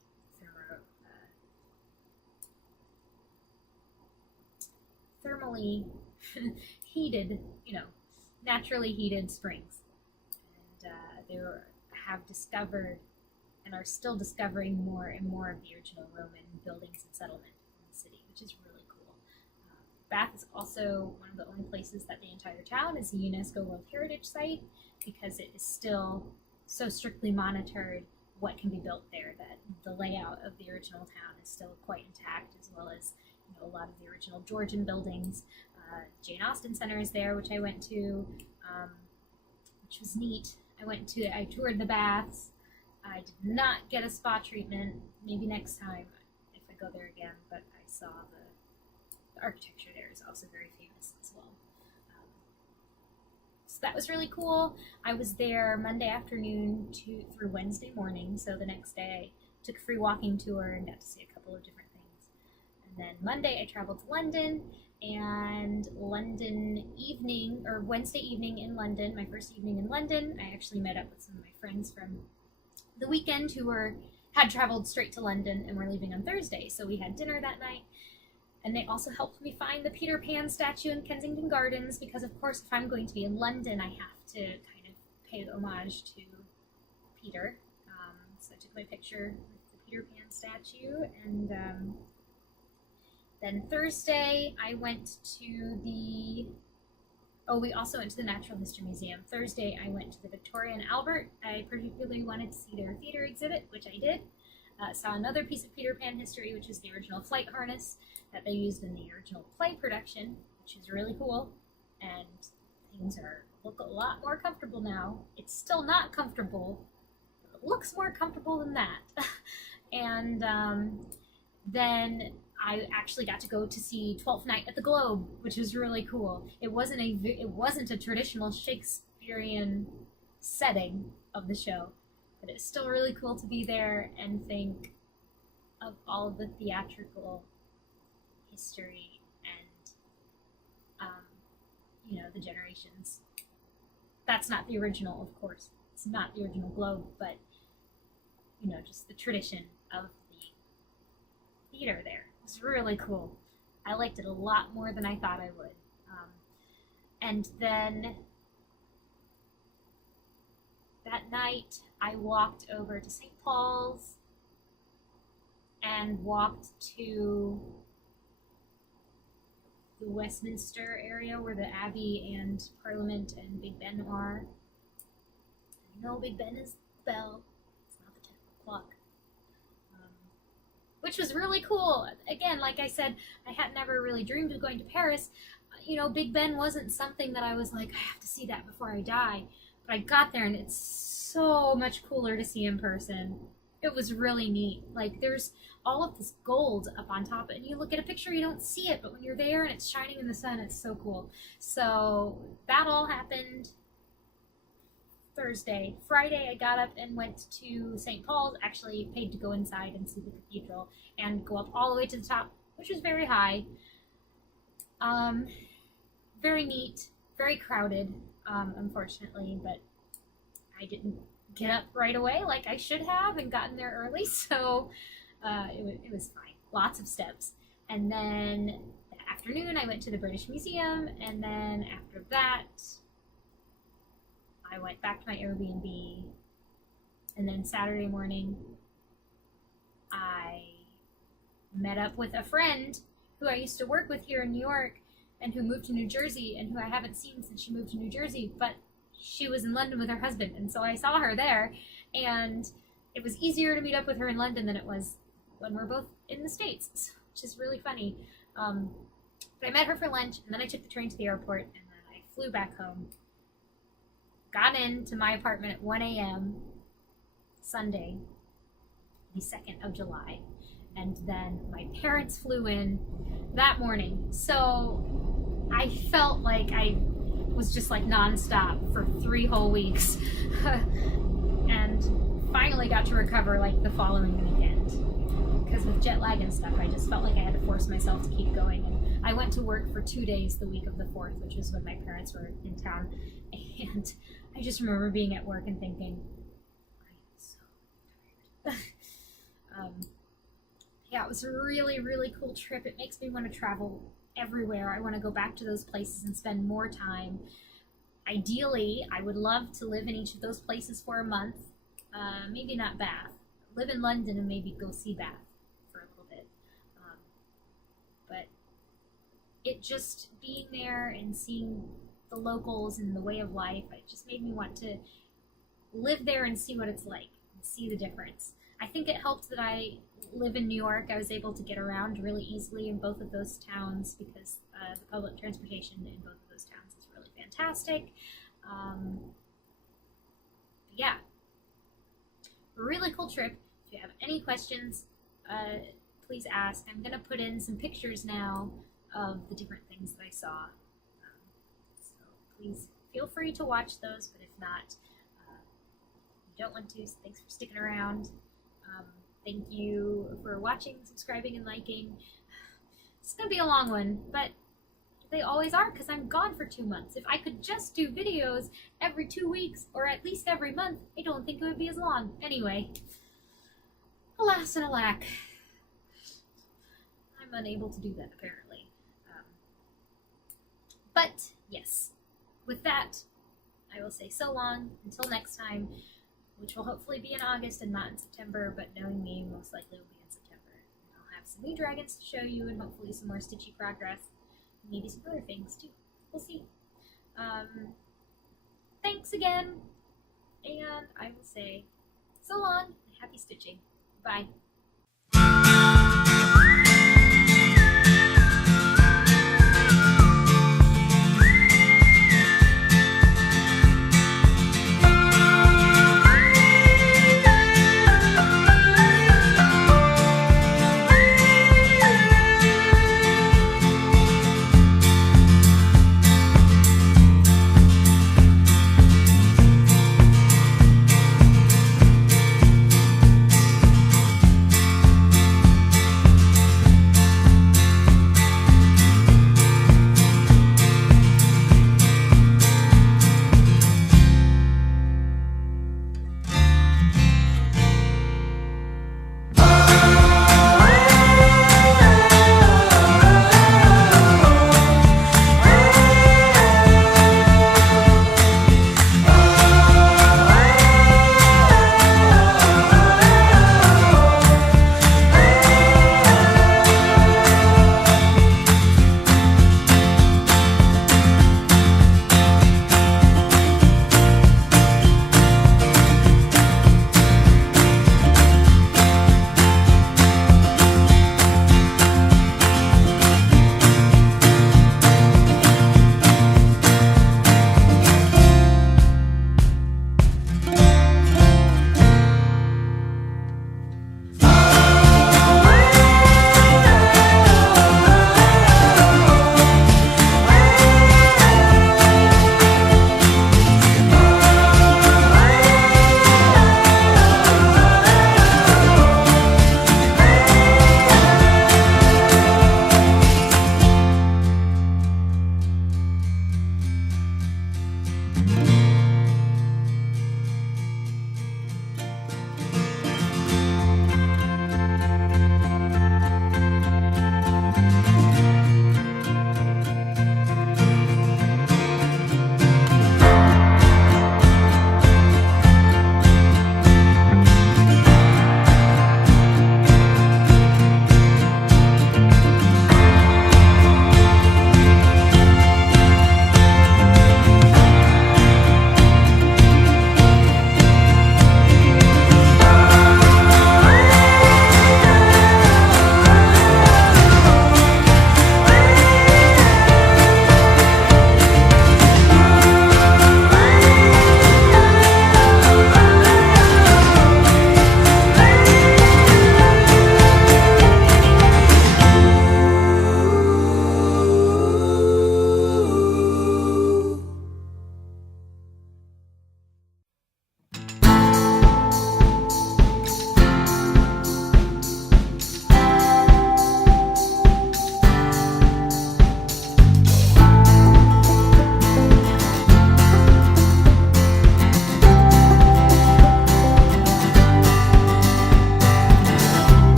thermally heated, naturally heated springs. And they have discovered and are still discovering more and more of the original Roman buildings and settlement in the city, which is really cool. Bath is also one of the only places that the entire town is a UNESCO World Heritage Site, because it is still so strictly monitored what can be built there that the layout of the original town is still quite intact, as well as a lot of the original Georgian buildings. Jane Austen Center is there, which I went to, which was neat. I toured the baths. I did not get a spa treatment. Maybe next time if I go there again, but I saw the architecture there is also very famous as well. So that was really cool. I was there Monday afternoon through Wednesday morning, so the next day I took a free walking tour and got to see a couple of different things. And then Monday I traveled to London, and Wednesday evening in London, my first evening in London, I actually met up with some of my friends from the weekend who had traveled straight to London and were leaving on Thursday. So we had dinner that night, and they also helped me find the Peter Pan statue in Kensington Gardens, because of course if I'm going to be in London, I have to kind of pay homage to Peter. So I took my picture with the Peter Pan statue. And then Thursday, I went to the... Oh, we also went to the Natural History Museum. Thursday, I went to the Victoria and Albert. I particularly wanted to see their theater exhibit, which I did. Saw another piece of Peter Pan history, which is the original flight harness that they used in the original play production, which is really cool. And things look a lot more comfortable now. It's still not comfortable, but it looks more comfortable than that. And then I actually got to go to see Twelfth Night at the Globe, which was really cool. It wasn't a traditional Shakespearean setting of the show, but it's still really cool to be there and think of all of the theatrical history and, the generations. That's not the original, of course. It's not the original Globe, but, just the tradition of the theater there. It's really cool. I liked it a lot more than I thought I would. And then that night, I walked over to St. Paul's and walked to the Westminster area where the Abbey and Parliament and Big Ben are. I know Big Ben is the bell. It's not the 10 o'clock. Which was really cool. Again, like I said, I had never really dreamed of going to Paris. Big Ben wasn't something that I was like, I have to see that before I die. But I got there and it's so much cooler to see in person. It was really neat. Like, there's all of this gold up on top, and you look at a picture, you don't see it, but when you're there and it's shining in the sun, it's so cool. So that all happened Thursday. Friday, I got up and went to St. Paul's, actually paid to go inside and see the cathedral and go up all the way to the top, which was very high. Very neat, very crowded, unfortunately, but I didn't get up right away like I should have and gotten there early, so it was fine. Lots of steps. And then the afternoon, I went to the British Museum, and then after that, I went back to my Airbnb, and then Saturday morning, I met up with a friend who I used to work with here in New York and who moved to New Jersey and who I haven't seen since she moved to New Jersey, but she was in London with her husband, and so I saw her there, and it was easier to meet up with her in London than it was when we're both in the States, which is really funny. But I met her for lunch, and then I took the train to the airport, and then I flew back home. Got into my apartment at 1 a.m. Sunday, the 2nd of July, and then my parents flew in that morning. So I felt like I was just like nonstop for 3 whole weeks, and finally got to recover like the following weekend. Because with jet lag and stuff, I just felt like I had to force myself to keep going. And I went to work for 2 days the week of the 4th, which was when my parents were in town, and I just remember being at work and thinking, I am so tired. Yeah, it was a really, really cool trip. It makes me want to travel everywhere. I want to go back to those places and spend more time. Ideally, I would love to live in each of those places for a month. Maybe not Bath. Live in London and maybe go see Bath for a little bit. But it just being there and seeing the locals and the way of life, it just made me want to live there and see what it's like, and see the difference. I think it helped that I live in New York. I was able to get around really easily in both of those towns because the public transportation in both of those towns is really fantastic. Yeah, really cool trip. If you have any questions, please ask. I'm going to put in some pictures now of the different things that I saw. So please feel free to watch those, but if not, if you don't want to, so thanks for sticking around. Thank you for watching, subscribing, and liking. It's going to be a long one, but they always are because I'm gone for 2 months. If I could just do videos every 2 weeks, or at least every month, I don't think it would be as long. Anyway, alas and alack, I'm unable to do that apparently. But yes, with that, I will say so long until next time. which will hopefully be in August and not in September, but knowing me, most likely will be in September. And I'll have some new dragons to show you and hopefully some more stitchy progress. Maybe some other things too. We'll see. Thanks again, and I will say so long and happy stitching. Bye.